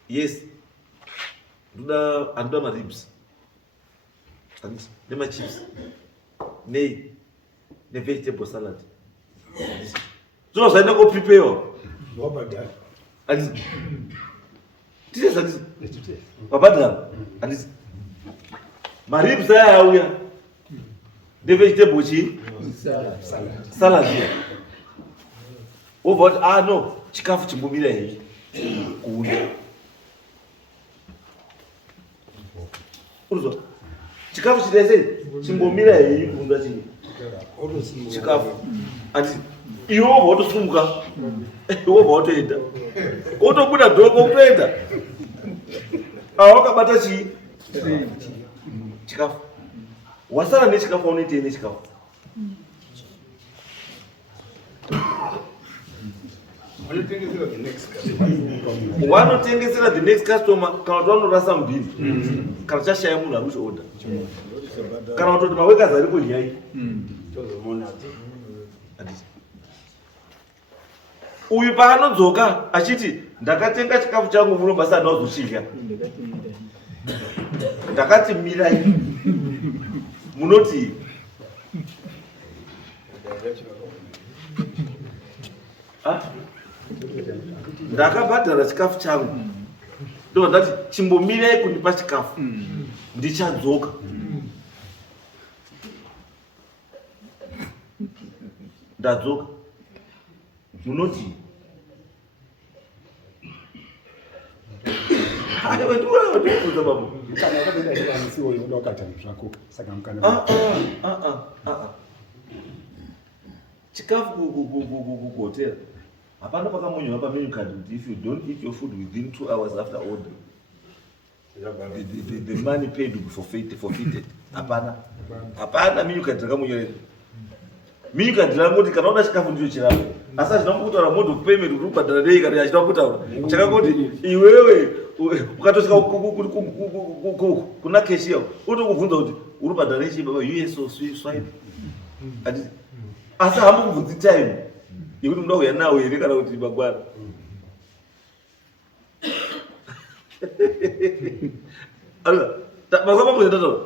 yes handinoda maribs anditi nemachips nei nevegetable salad zvova zvaenda koprepewa anditi titesi handiti vabhadhara handiti maribs aya auya nevegetable chii salad iya wobva kuti no chikafu chimbomira hevi kuunda uruzwa chikafu chitaisei chimbomira hevi kuunda chii chikafu anditi iwe wobva watosumuka wobva watoenda wotobuda dhoko kutoenda awakabata chii chikafu wasara nechikafu aunoitei nechikafu wanotengesera the next customer kana kuti vanorasa mubhiri kana chashaya munhu ari kuchioda kana kutoti mawekazi aripo hiyai uyu paanodzoka achiti ndakatenga chikafu changu muno basi handina kuzochidya ndakati mirai munoti ndakabhadhara chikafu changu ndo ndati chimbomirai kundipa chikafu ndichadzoka ndadzoka munoti ndikuuza babo chikafu kuhotera hapana pakamonyewa pamenu card kuti if you don't eat your food within 2 hours after order the money paid will be forfeited. Hapana menu card rakamonyewa menu card ramoti kana uda chikafu ndicho chirako asi achina kutaura mode of payment kuti ubhadhara nei kana achina kutaura chakangoti iwewe ukatosvika kuna cashier utokubvunza kuti uri kubhadhara nei baba US or swipe asi hamukubvunzi time yekuti muda kuya nawo here kana kuti magwara makwapamuzendataura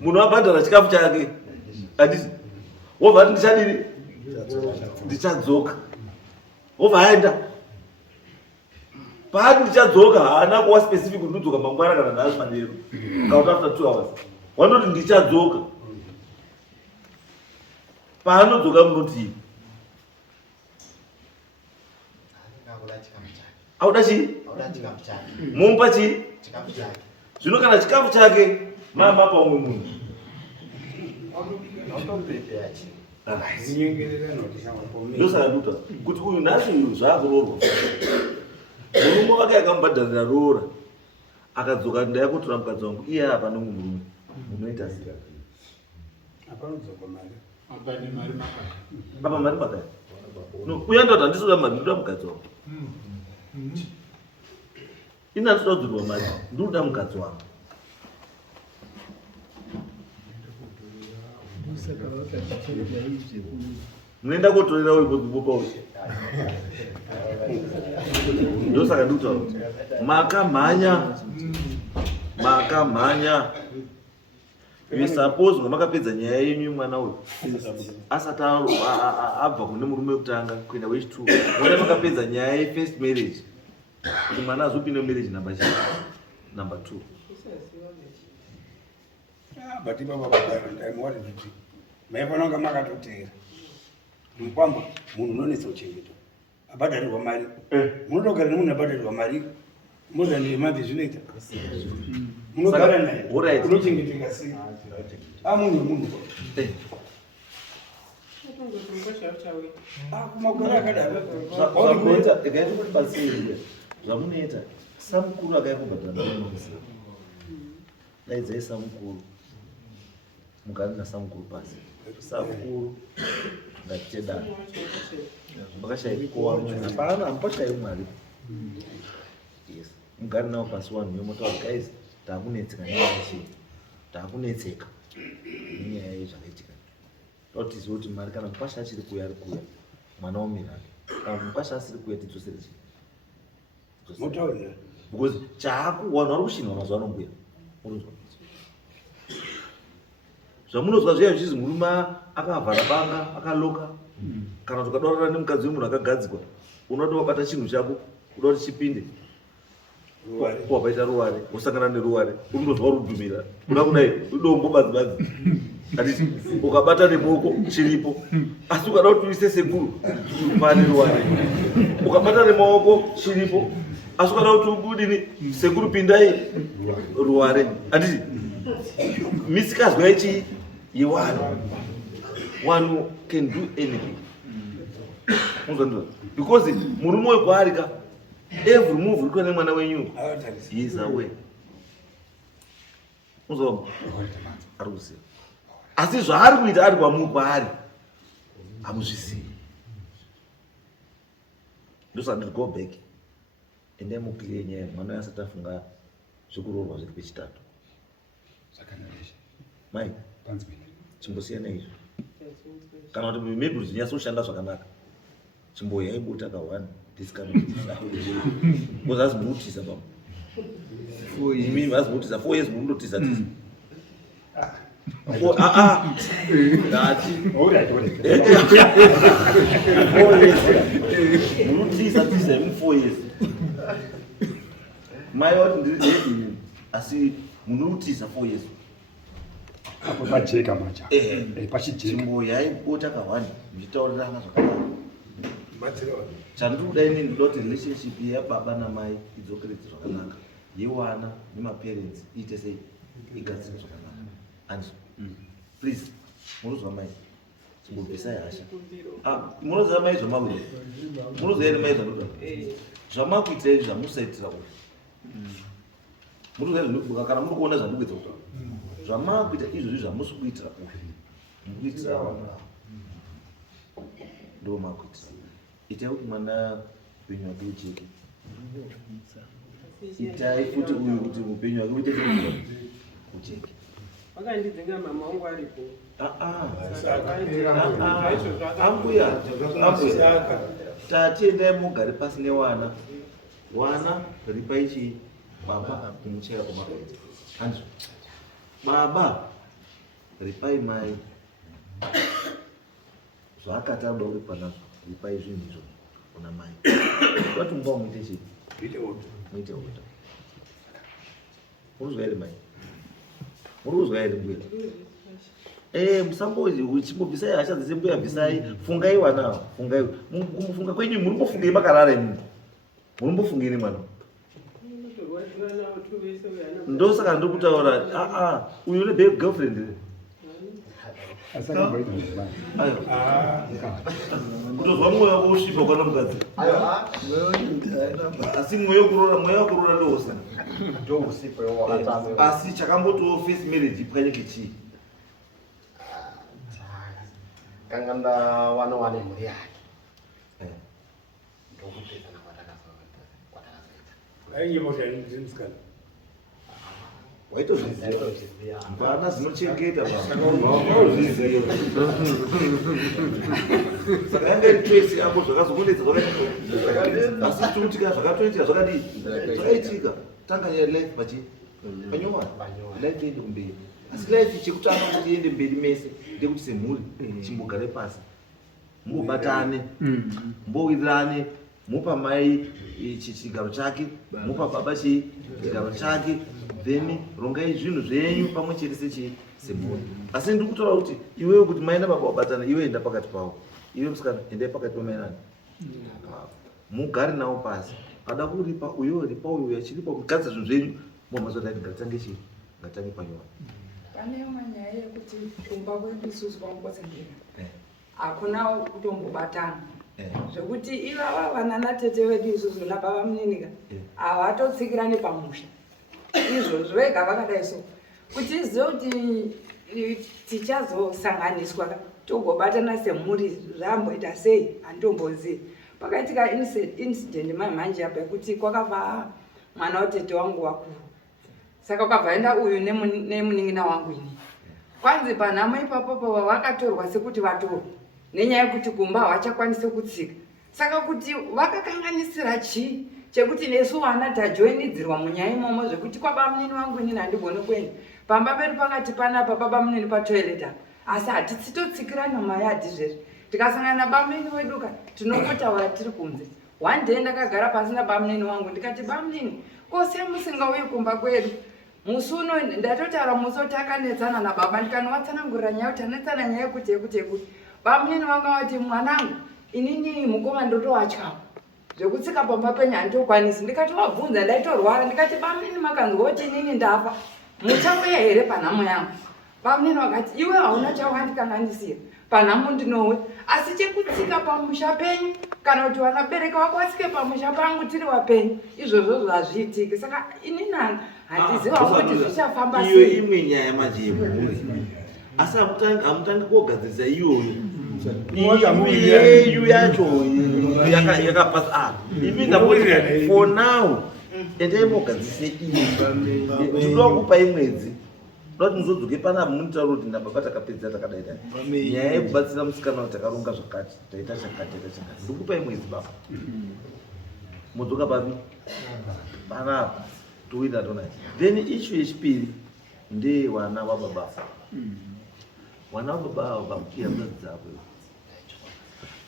munhu abhadhara chikafu chake handiti wobva ati ndichadini ndichadzoka wobva aenda paati ndichadzoka haana kuwa specific kuti ndidzoka mangwara kana nhasi manheru kana kuti after 2 hours wandoti ndichadzoka paanodzoka munoti auda chii mumupa chii zvino kana chikafu chake mamapa umwe munhu ndosaka duta kuti uyu nhasi uyu zvaakuroorwa murume wake akamubhadharira roora akadzoka ndaya kutora mukadzi wangu iye hapane mumwe murume munoita sei apa mari makaya uya ndoti handisoda mari ndoda mukadzi wangu ini handitoda kudzorwa mari ndinoda mukadzi wangu saka vakatichera izvi munoenda kotorera uibopa ndosaka ndikutaura kuti makamhanya you suppose nga makapedza nyaya yenyu mwana uyu asati abva kune murume wekutanga kuenda wechitu mwana makapedza nyaya yefirst marriage kuti mwana azopinda marriage number 2 but ibaba ndaimuwati kuti maifanonga makatotera mukwamba munhu unonetsa kuchengetwa abhadharirwa mari munotogara nemunhu abhadharirwa mari more than a month zvinoita munogara naye unochengeteka sei amunhu wemunhu kumagara akadaro zvamunoita samukuru akaikubhadhara daidzai samukuru mugari nasamukuru pasi samukuru ngatitedana makashayikohapana hampashayi mwari yes mugari nawo pasi wanhu yomotaura guys taakunetseka nenyaya taakunetseka nenyaya yezvakaitika tautizive kuti mari kana mupasha achiri kuya ari kuya mwana womirake kana mupasha asiri kuya tidzosere chii motaurira because vanhu vari kushinwa mazuva anombuya munozwa zvamunozwa zviya zvichizi murume akavhara banga akaloka kana kuti ukadaurana nemukadzi wemunhu akagadzikwa unoda wabata chinhu chako kuda kuti chipinde wapaita ruware wosangana neruware urindozwa rudhumira kuda kudai udombo badzibadzi atiti ukabata nemoko chiripo asi ukada kuti uise sekuru pane ruware ukabata nemaoko chiripo asi ukada kuti ubudini sekuru pindai ruware atiti misikazwa ichi one can do anything because murume wekwarika every move uri kuita nemwana wenyu he is away uzoma ari kuziva asi zvaari kuita ari kwaari hamuzvizivi ndosaka ndiri go back endai mukliye nyaya mwana uyo asati afunga zvekuroorwa zviri pechitatu mai chimbosiyana izvo kana kuti maybe kuti zvinyatsoshanda zvakanaka chimboyai bota ka1 because azimboutisa pamo imimi azimboutisa 4 years mundotisa tisa munotisa tisa imu 4 years mai wati ndiri dedi asi munoutisa 4 years apo pacheka macha pachijeka chimboyai bota ka1 muchitaurirana zvakanaka chandiri kudai nini ndoda kuti relationship yababa namai idzokeredze zvakanaka yewana nemaparents iite sei igadzire zvakanaka and please munozwa mai chimbobvisai hasha munoziva mai zvamauya munoziva ere mai zvanoda zvamakuitira izvi zvamusaitira uyu munoziva kana muri kuona zvamukudza kuti zvamakuita izvozvi zvamusi kuitira uyu mukuitira wana ndo makuitira itai kuti mwana upenyu wake ucheke itai futi uyu kuti upenyu wake uite ucheke wakandidzinga mama wangu aripo ambuya tatiendai mugare pasi newana ripai chii baba kumuchera kwamapenzi hanzvo baba ripai mai zvaakati anoda uri panazvo ripai zvinhu izvo kuna mai vati mungava muite chii muite uta urikuzwa here mai urikuzwa here mbuya musambochimbobvisai hasha dzese mbuya bvisai fungai wanawo fungai mufunga kwenyu murimbofungei makarara imimi murimbofungeni mwana ndosaka ndiri kutaura uyu une babe girlfriend kutozwa mwoyo wako usvipa kwana mukadzi asi mwoyo wakurora ndousipa asi chakambotiwo first marriage pwanyike chii kanga ndawana mhuri yake ndokupedzana kwatakazoita waitozviziva mbana dzinochengeta saka yanga iri choice yako zvakazokundedza asi tikutika zvakatoitika zvakadii zvakaitika tanga life panyowani life iende kumberi asi life chekutanga kuti iende mberi mese ndekuti semhuri chimbogare pasi mubatane mbowirirane mupa mai chigaro chake mupa baba chigaro chake then rongai zvinhu zvenyu pamwe chete semhuri asi ndiri kutaura kuti iwewe kuti mai nababa wabatana iwe enda pakati pavo iwe musikana endai pakati pamainani mugare navo pasi ada kuripa uyo ripa uyo achiripa kugadzira zvinhu zvenyu mumhatso dai ngatange chii ngatange panyowani pane imwe nyaya yekuti kumba kwedu isusu kwamukotsangera hakuna kutombobatana zvekuti ivava vana natete vedu isusu nababa muniniga havatotsikira nepamusha izvozvo vega vakadai so kuti izive kuti tichazosanganiswa togobatana semhuri zvamboita sei handitombozivi pakaitika incident manje apa yekuti kwakabva mwana wetete wangu wakuru saka kwakabva enda uyu nemuningina wangu ini kwanzi panhamo ipapo vakatorwa sekuti vatorwa nenyaya yekuti kumba havachakwanisi kutsika saka kuti vakakanganisira chii chekuti nesu vana tajoinidzirwa munyaya imomo zvekuti kwababa munini wangu inini handigoni kuenda pamba pedu pakati panapa baba munini patoilet apa asi hatitsitotsikirana mayadhi zvezvi tikasangana nababa munini weduka tinokotaura tiri kunze one day ndakagara pasi nababa munini wangu ndikati baba munini kose musingauyi kumba kwedu musi uno ndatotaura musi otakanetsana nababa ndikanovatsanangurira nyaya kuti anetsana nyaya yekuti baba munini wangu vati mwanangu inini mukoma ndotovatyawo zvekutsika pamba penyu handitokwanisi ndikati wabvunza ndaitorwara ndikati baba munini makanzwa kuti inini ndafa muchauya here panhamo yangu baba munini wakati iwe hauna chawandikanganisira panhamo ndinowe asi chekutsika pamusha penyu kana kuti vanabereka vako vatsike pamusha pangu tiri vapenyu izvozvo hazviitiki saka inini handiziva kuti zvichafamba sei iyo imwe nyaya manje yemhuri asi hamutangi kogadzirisa iyoyo iyeyu yacho yakapasa imi ndapoti for now endai mogadzise iyi tinoda kupai mwedzi toda kuti muzodzoke panapa munitaura kuti nababa takapedza takadaidai nyaya yekubatsira musikana kuti takaronga zvakati taita chakati ndikupai mwedzi baba modzoka papi panapa toita tonai then ishu yechipiri ndeye vana vababa vana vababa vamukira mudzi dzavo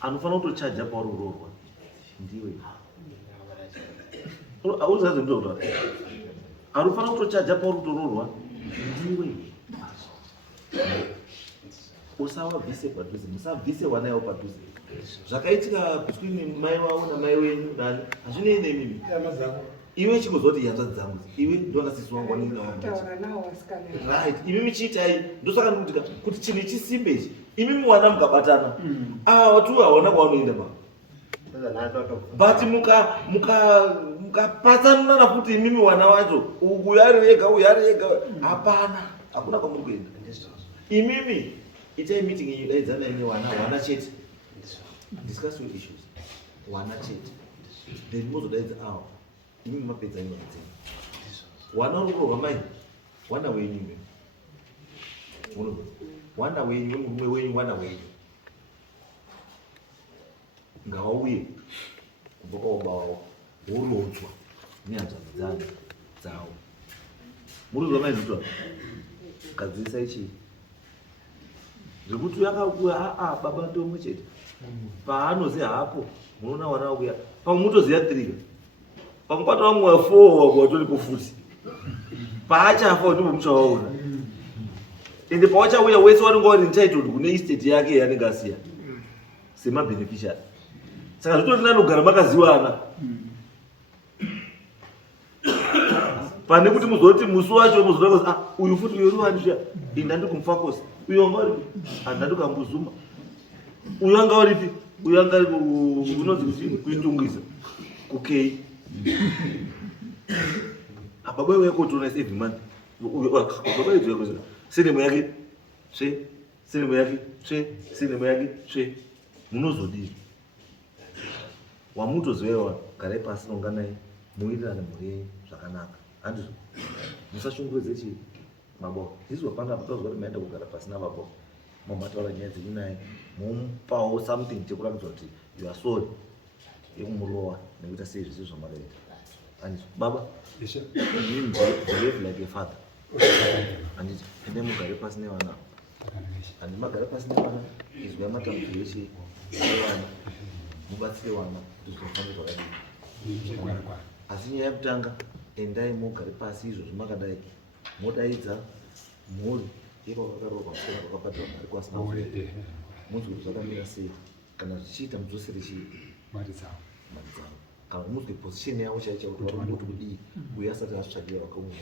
anofanira kutochaja paurororwa ndiwe auzazondoa anofanira kutochaja paurutororwa ndiwe usavabvise padhuze musabvise vana yavo padhuze zvakaitika between mai wavo namai wenyu nani hazvinei nemimi iwe chingozoti hanzvadzi dzangu iwe ndongasisi wangu right imi michiitai ndosaka ndikutika kuti chinhu chisimbe ichi imi mwana mukabatana watu hawana kwavanoenda pa but mukapatsanana futi imimi wana wacho uyu ari yega hapana hakuna kwamuri kuenda imimi itai meeting yenyu daidzana ine wana chete discuss your issues wana chete then mozodaidza awo imimi mapedza nyaya dzenyu wana uri kurorwa mai wana wenyu wana wenyu wemurume wenyu wana wenyu ngavauye kubva kwababa wavo wolodzwa nehanzvadzi dzavo muruzwa maizvitwa gadzirisa ichii zvekuti uyakakuya baba ndomwe chete paanozi hapo munoona wana wakuya pamwe mutoziya 3 pamwe patova mumwe 4 watoripo futi paachafa ndipo muchawaona ende pawachauya wese wanenge wari entitled kune estate yake yanenge asiya semabeneficiary saka zvitori nani kugara makaziwana pane kuti muzoti musi wacho muzoda kuti uyu futi uyu uriwani zviya ndandi kumufakosi uyu wanga uripi handandi kambuzuma uyu anga uripi uyu anga unonzi kuitungisa kukei baba wekotoona every month baba wekotoona sinema yake sinema yake sinema yake munozodii wamutozivewa garai pasi nonganai muwirirane mhuri yenyu zvakanaka Andrew, musashungurudze chi maboko. Izwa panga patozwa kuti maenda kugara pasina maboko. Mumataura nyaya dzenyunayi mupawo something chekuratidza kuti you are sorry yekumurowa nekuita sei zvisi zvamakaita. Andrew, baba, you behave like a father. Anditi ende mugare pasi nevana. Andi magare pasi nevana izwai matambudziko eshe evana mubatsire vana kuti zvinofamba zvakadii. Asi nyaya yekutanga endai mugare pasi izvozvo makadai modaidza mhuri ikwakakaroorwa pamusoro kwakabhadhira mari kwasina munzwi kuti zvakamira sei kana zvichiita mudzosere chii mari dzavo kana munzwi position yavo chaicha kuti vari kuti kudii uye asati asvitsvakira vakamurume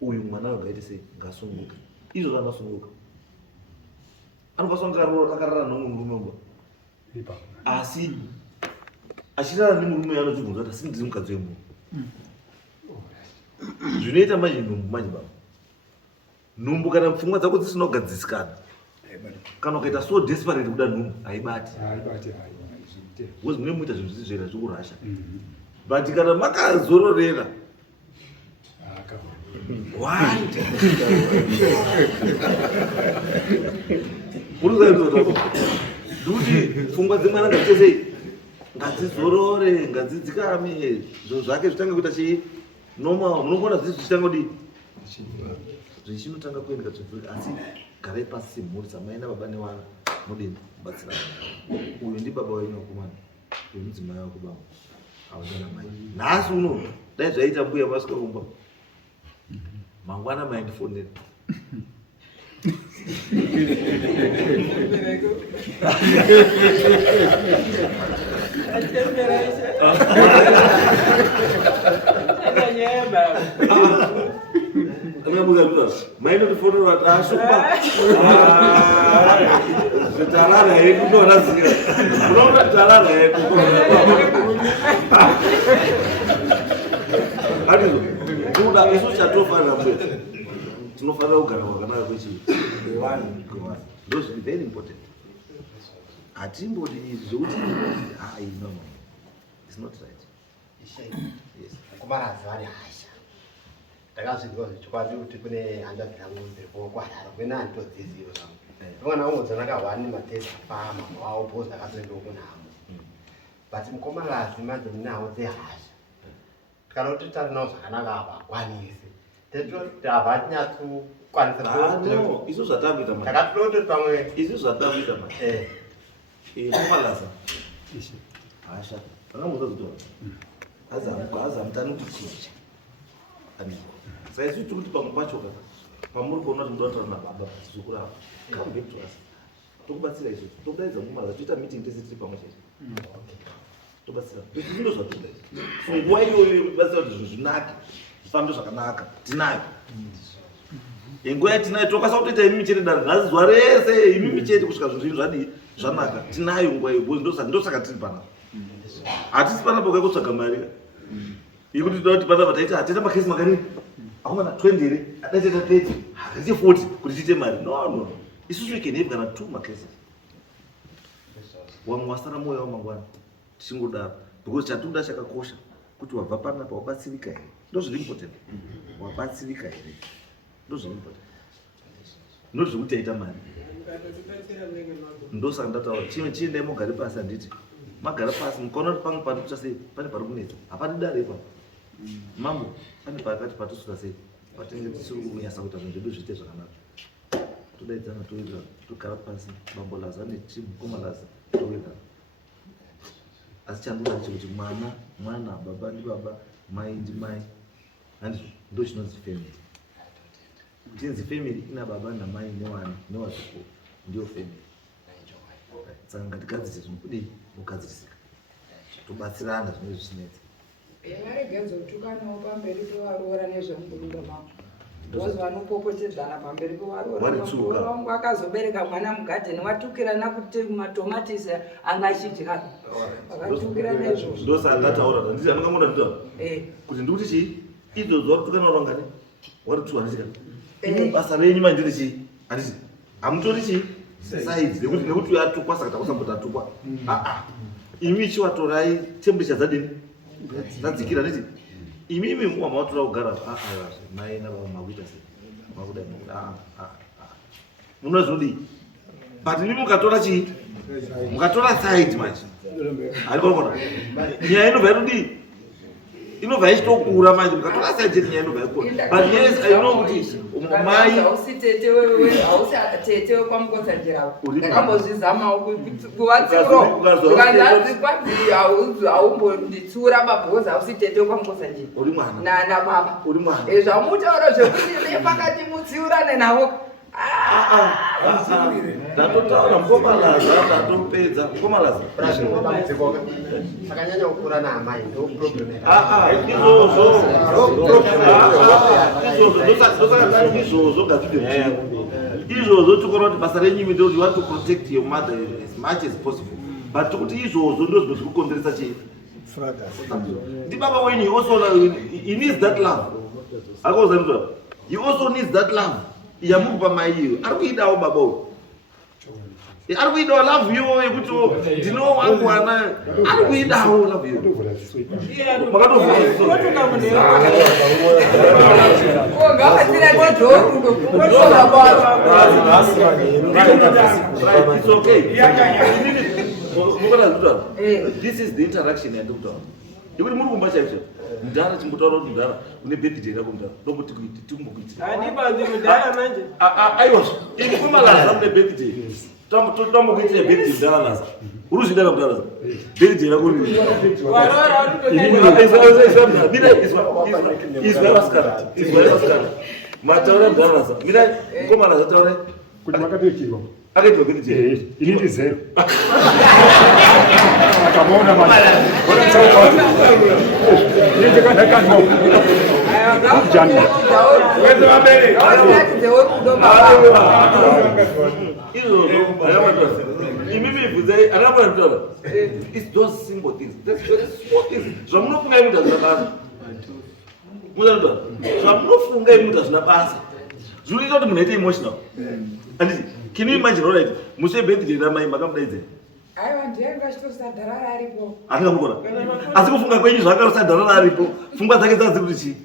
uyu mwana wangaite sei ngasununguke izvozvo angasununguka anokwasange akarara nomurume uba asi achirara nemurume anodzibvunza kuti asi ndiri mukadzi wemunhu zvinoita manje nhumbu manje baba nhumbu kana pfungwa dzako dzisina kugadzisikana kana ukaita so desperate kuda nhumbu haibati wezi mune muita zvinhu zvizvera zvokurasha but kana makazororera ndikuti pfungwa dzemwana ngadziite sei ngadzizorore ngadzidzikame zvinhu zvake zvitange kuita chii normal munogona zvisi zvichitanga kudii zvichinotanga kuendeka zvivhurika asi garai pasi semhuri samai nababa nevana mudini mubatsirana uyu ndibaba wenyu wakomana uyu mudzimai wako baba avana mai nhasi uno dai zvaita mbuya masvika kumba mangwana maindifonera maindotifonera kuti ashupa zvitalana yekunorazira unoona talana yekunoatizo kuda isu chatofanira mbuya tinofanira kugara kwakanaka kwechii ndo zviri very important hatimbodi izvi zvokuti no it's not right. Yes. Kumarazi vari hasha ndakazviziva zvechokwadi kuti kune handa dzangu dziri kwarara kune handitodziziva zvangu vamwana vangu dzandakahwani matezi afama wavo bhozi ndakatoendawo kunhamo but mukomarazi manje munawo dzehasha kana kuti tarinawo zvakanaka havakwanisi tetoti havatinyatsikwanisa isu zvatakuita takatototi pamwe isu zvatakuita komalaza hasha vangamuzakutora azamutani kuti chicha saisi tikuti pamwe pacho kaka pamuri kuona kuti mudotaura nababa zvikurava come back to us tokubatsira izvozvo tokudaidza mumalaza toita meeting tese tiri pamwe chete tobatsira zvindo zvatoda nguva iyoyo batsira kuti zvinhu zvinake zvifambe zvakanaka tinayo nguva yatinayo tokasa kutoita imi michete dare nhasi zuva rese imi michete kusvika zvinhu zvini zvadii zvanaka tinayo nguva iyo ndosaka tiri panapa hatisi panapa kakutsvaga mari yekuti toda kuti panapa taita hataita makesi makani akomana 20 here adaitaita 30 hatiite 40 kuti tiite mari no isusu we can have kana 2 makesi wamwe wasara moyo wamangwana tichingodaro because chatinoda chakakosha kuti wabva panapa wabatsirika here ndo zviri important wabatsirika here ndo zviri important ndo zvekuti taita mari ndosaka ndataura chimwe chiendai mogare pasi handiti magara pasi mukaona kuti pamwe panoita sei pane pari kunetsa hapati dare ipapo mambo pane pakati patosvika sei patinenge tisiri kunyasa kuita zvinhu zvedu zviite zvakanaka todaidzana towirirana togara pasi bambolaza nechimukomalaza towirirana asi chandoda chekuti mwana baba ndibaba mai ndimai handizvo ndo chinonzi family tinzi family ina baba namai newana newazukuru ndiyo family saka ngatigadzirise zvinokudii mugadzirisika tobatsirana zvine zvisinetsa varegenzotukanawo pamberi pevaroora nezvemuburudo mavo bozi vanopopotedzana pamberi pevaroora wangu akazobereka mwana mugadheni watukirana kuti matomatisi angachidya vakatukira nezvozvo ndosaka ndataura nditi anongamuda nditaura kuti ndikuti chii izvozvo waritukana warangani warituwa ndichika basa renyu manje ndiri chii handiti hamutori chii saidzi nekuti uyatukwa saka takusamboti atukwa imi chiwatorai temperature dzadini dzadzikira niti imimi mamatura kugara mai nababa makuita sei makuda munozodi but imi mukatora chii mukatora side manje arikonona nyaya inobva irudi inobva ichitokura manje mukatora side nyaya inobva ikura but yes I know kuti mai hausi tete wewe hausi tete kwamukozanjira ndakambozvizamawo kuvatsuro ukanzi kwanzi haumbonditsura mabhozi hausi tete kwamukozanjira uri mwana na baba uri mwana zvamutaura zvekuti nepakati mutsiurane navo ndatotaura mukomalaza ndatopedza mukomalaza akanyanya kukura naamai ndo problem izvozvo ngazvide izvozvo tikona kuti basa renyimi ndo you want to protect your mother as much as possible but tokuti izvozvo ndo zvinhu zviri kukonzeresa chii ndi baba wenyu he also he needs that love akauzanizva he also needs that love yamukupa mai iyo ari kuidawo baba uyu ari kuidawo love iyoyo yekuti ndino wangu ana ari kuidawo love iyo this is the interaction yandikutaura yekuti muri kumba chaizvo mudhara chimbotaura kuti mudhara une birthday rako mudhara ndokuti tikumbokuitira handibanzi mudhara manje aiwazvo ini kumalaza mune birthday tambokuitira birthday mudhara laza uri kuzvidana mudhara laza birthday rako izvaraskara mataura mudhara laza mirai komalaza taurai kuti makatoitirwa akaitwa birthday inini zero akamona it's those simple things. That's very small things. Zvamunofunga imuta zvinabasa. Muzanotwa. Zvamunofunga imuta zvinabasa. Zvinoita kuti munhu aite emotional. Anditi, can you imagine alright? Mushe birthday ramai makamudaidzira. aiwa ndiyanga chitosadharara aripo Andingamukona. Asi kufunga kwenyu zvakasadharara aripo. Pfungwa dzake dzazi kuti chii?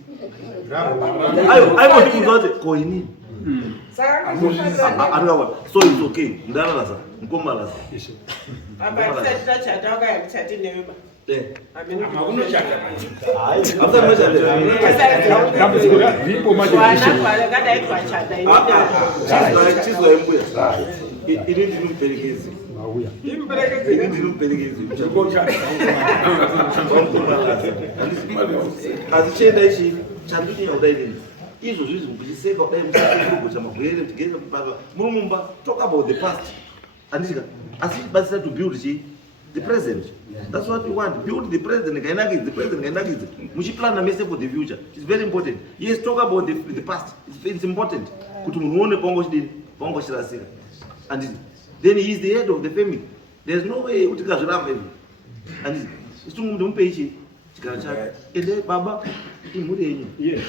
Aiwa ndibvunza kuti ko inini. saka Andingamukona. So it's okay. Ndararasa. Mukomalasa. apa tisati tachata wakayakutati neveba kadai twachata chizwa embuya ini ndinomuperekezi ini ndinomuperekezi asi chienda ichi chandinya kudai nini izvo zvizvi muchiseka kudai muchigocha magwere tigere baba muri mumba talk about the past andika asi batsira to build chi the present. That's what we want. Build the present. The present. Muchiplana mese for the future. It's very important. Yes, talk about the past. It's important. And then he is the head of the family. There's no way to go around. And it's too much page. Ende baba imuri yes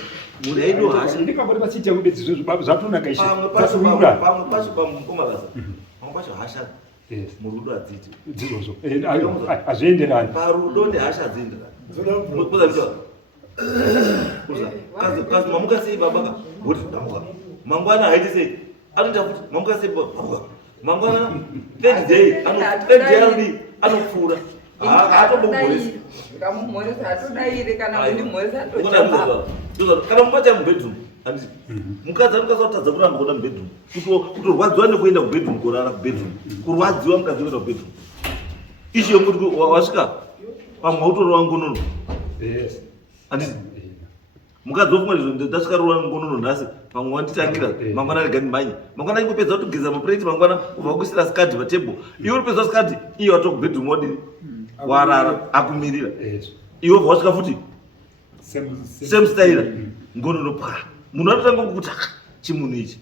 muri aido hasha ndikabori vachita kuti zvizvo zvatonaka ishe pamwe pacho pamukomalaza pamwe pacho hasha yes murudo adziti dzizvozvo hazvienderani parudo nehasha dzienderani kuza kazi mamuka sei baba kuti ndamuka mangwana haiti sei anoita kuti mamuka sei baba mangwana third day anodi anopfuura haatombomboresi kana mubata mubedroom anditi mukadzi anokasatadza kuramba kuenda mubedroom kutorwadziwa nekuenda kubedroom kurara kubedroom kurwadziwa mukadzi kuenda kubedroom ichiyo kuti wasvika pamwe autorova ngonono anditi mukadzi wofunga izvo ndasvika rova ngonono nhasi pamwe wanditangira mangwana rega ndimhanye mangwana ingopedza kutogeza mapureti mangwana ubva kusira skadhi patebho iwe uripedza skadhi iyo wato kubedroom wadini warara akumirira iwe bva wasvika futi same style ngonono pa munhu anotanga kukuti chimunhu ichi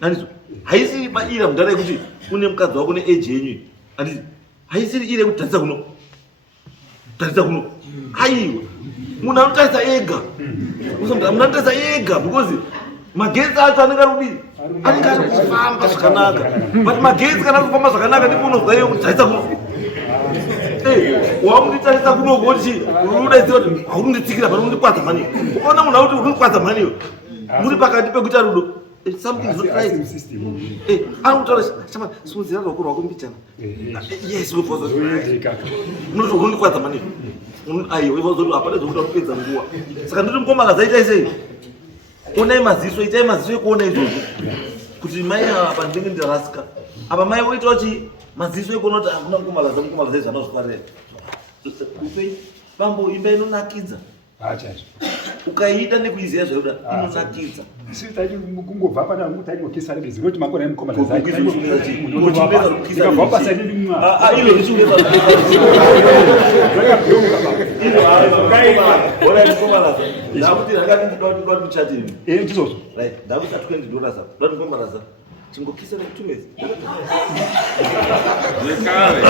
anditi haisiri maira mudhara yekuti une mukadzi wako neage yenyu anditi haisiri ire kuti tarisa kuno aiwa munhu anotarisa ega munhu anotarisa ega because magetsi acho anenge arikudii anenge ari kufamba zvakanaka but magetsi kana ari kufamba zvakanaka ndipo unozwa iwe kuti tarisa kuno wamunditarisa kunogoti unodaiziva kuti haunonditsikira pano undikwadza mani. Ukaona munhu akuti unondikwadza mani iwe. Muri pakati pekuita rudo. Something is not right. Anokutaura chama simudzira roko rwako mbichana. Yes, we for the. Munoti unondikwadza mani. Aiyo, ivo zoti hapana zvokuda kupedza nguva. Saka ndoti mukomana zaitai sei? Onai maziso, itai maziso ekuona izvozvo. Kuti mai apa ndinenge ndirasika. Apa mai voitawo chii? Maziso ekuona kuti hakuna mukomana zvanozvifarira. Bambo imba inonakidza. Ukaita nekuiziva zvauda inonakidza. Sitaiti kungobva pana mutainokisa rebezi noti makona mukomana Kuchipeza ndikabva pasai ndimwa. Ile ndichungeza. Ora mukomana. Ndakuti rakati muchati. Ndizozvo. Right. Ndakuti atwendi ndorasa. Ndati mukomana za. Chingokisa nekutumezi. Zvekare.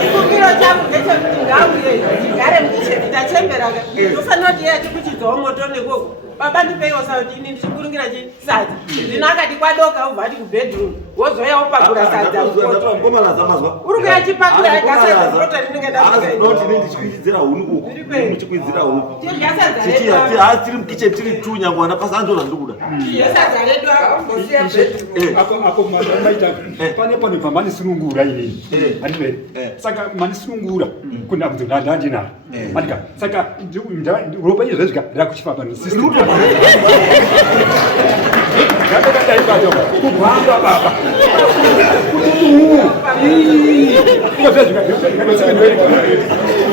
Chikumbiro changu ndechekuti ngauye tigare mukicheni tachemberaka tofanira kuti iye tikuchidzawo moto nekoko baba ndipeiwo sauti ini ndichikurungira chisadza zvino akati kwadoka ubva ati kubhedroom wozoya wopagura sadza mukomana zamazwa. uri kuya chipagura gasadza rota rinenge ndoti ndichikuidzira huni uku. Ndichikuidzira huku. Tiri mukicheni tiri tu nyangwana pasi andora ndikuda. sadza redu ambosiya bedroom Apo maita pane panobva manisunungura inini. Handiperi. Saka manisunungura kuna kuti ndandina. Manika saka ropa izvo zvika rakuchifamba nesistem. Ndakadai kubhamba baba.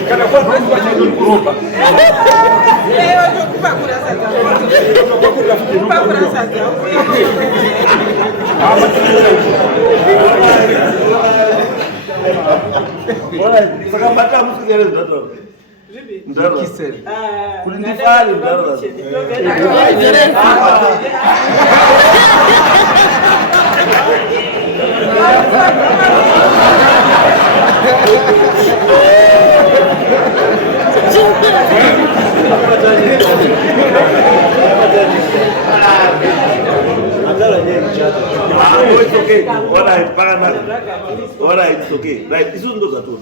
Kana kwa chaito kuropa. Leo kupagura sadza. Kupagura sadza. Saka bata musikere ndato. Ndaro. Kuti ndifare ndaro. It's okay. All right, it's okay. Right, this is not at all.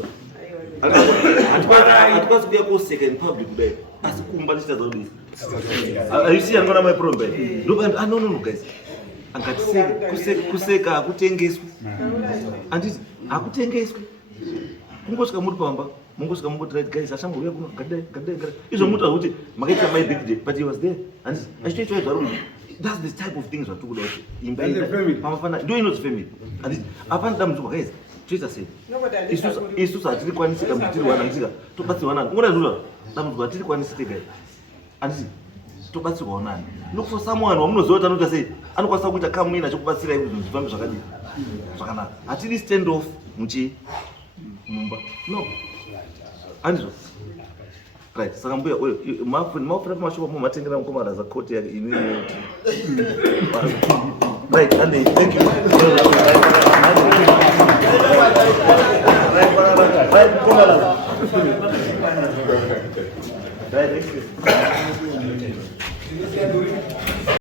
Hatikwazi kuya koseka in public today. Asikumba ndichitadzaudisa. You see, I'm gonna my problem. No, guys. Kuseka hakutengeswi. Anditi hakutengeswi. Kungosvika muri pamba, mungosvika mungoti guys, ashamboya kuno gadai. Izvo muta kuti makaita my big day, but he was there. Anditi achitoitwa zvarume. That's the type of things that we do. Imba pamafana do you know the family. Anditi apana damuzwa guys. Twitter say. Isusu atiri kwanisika mutiri wananisika. Tobatsirwa nani? Ngona zvura. Damuzwa atiri kwanisika guys. Anditi tobatsirwa nani? Look for someone wamunoziva anota sei anokwanisa kuita kamwina chokubatsira izvo zvifambe zvakadini. Zvakanaka. Atiri stand off muchi mumba. No. Andizvo. Right, saka mbuya mafuna mashoko mumatengera mukomana za court yake ini. Right, and thank you. Right, mukomana. Right, thank you.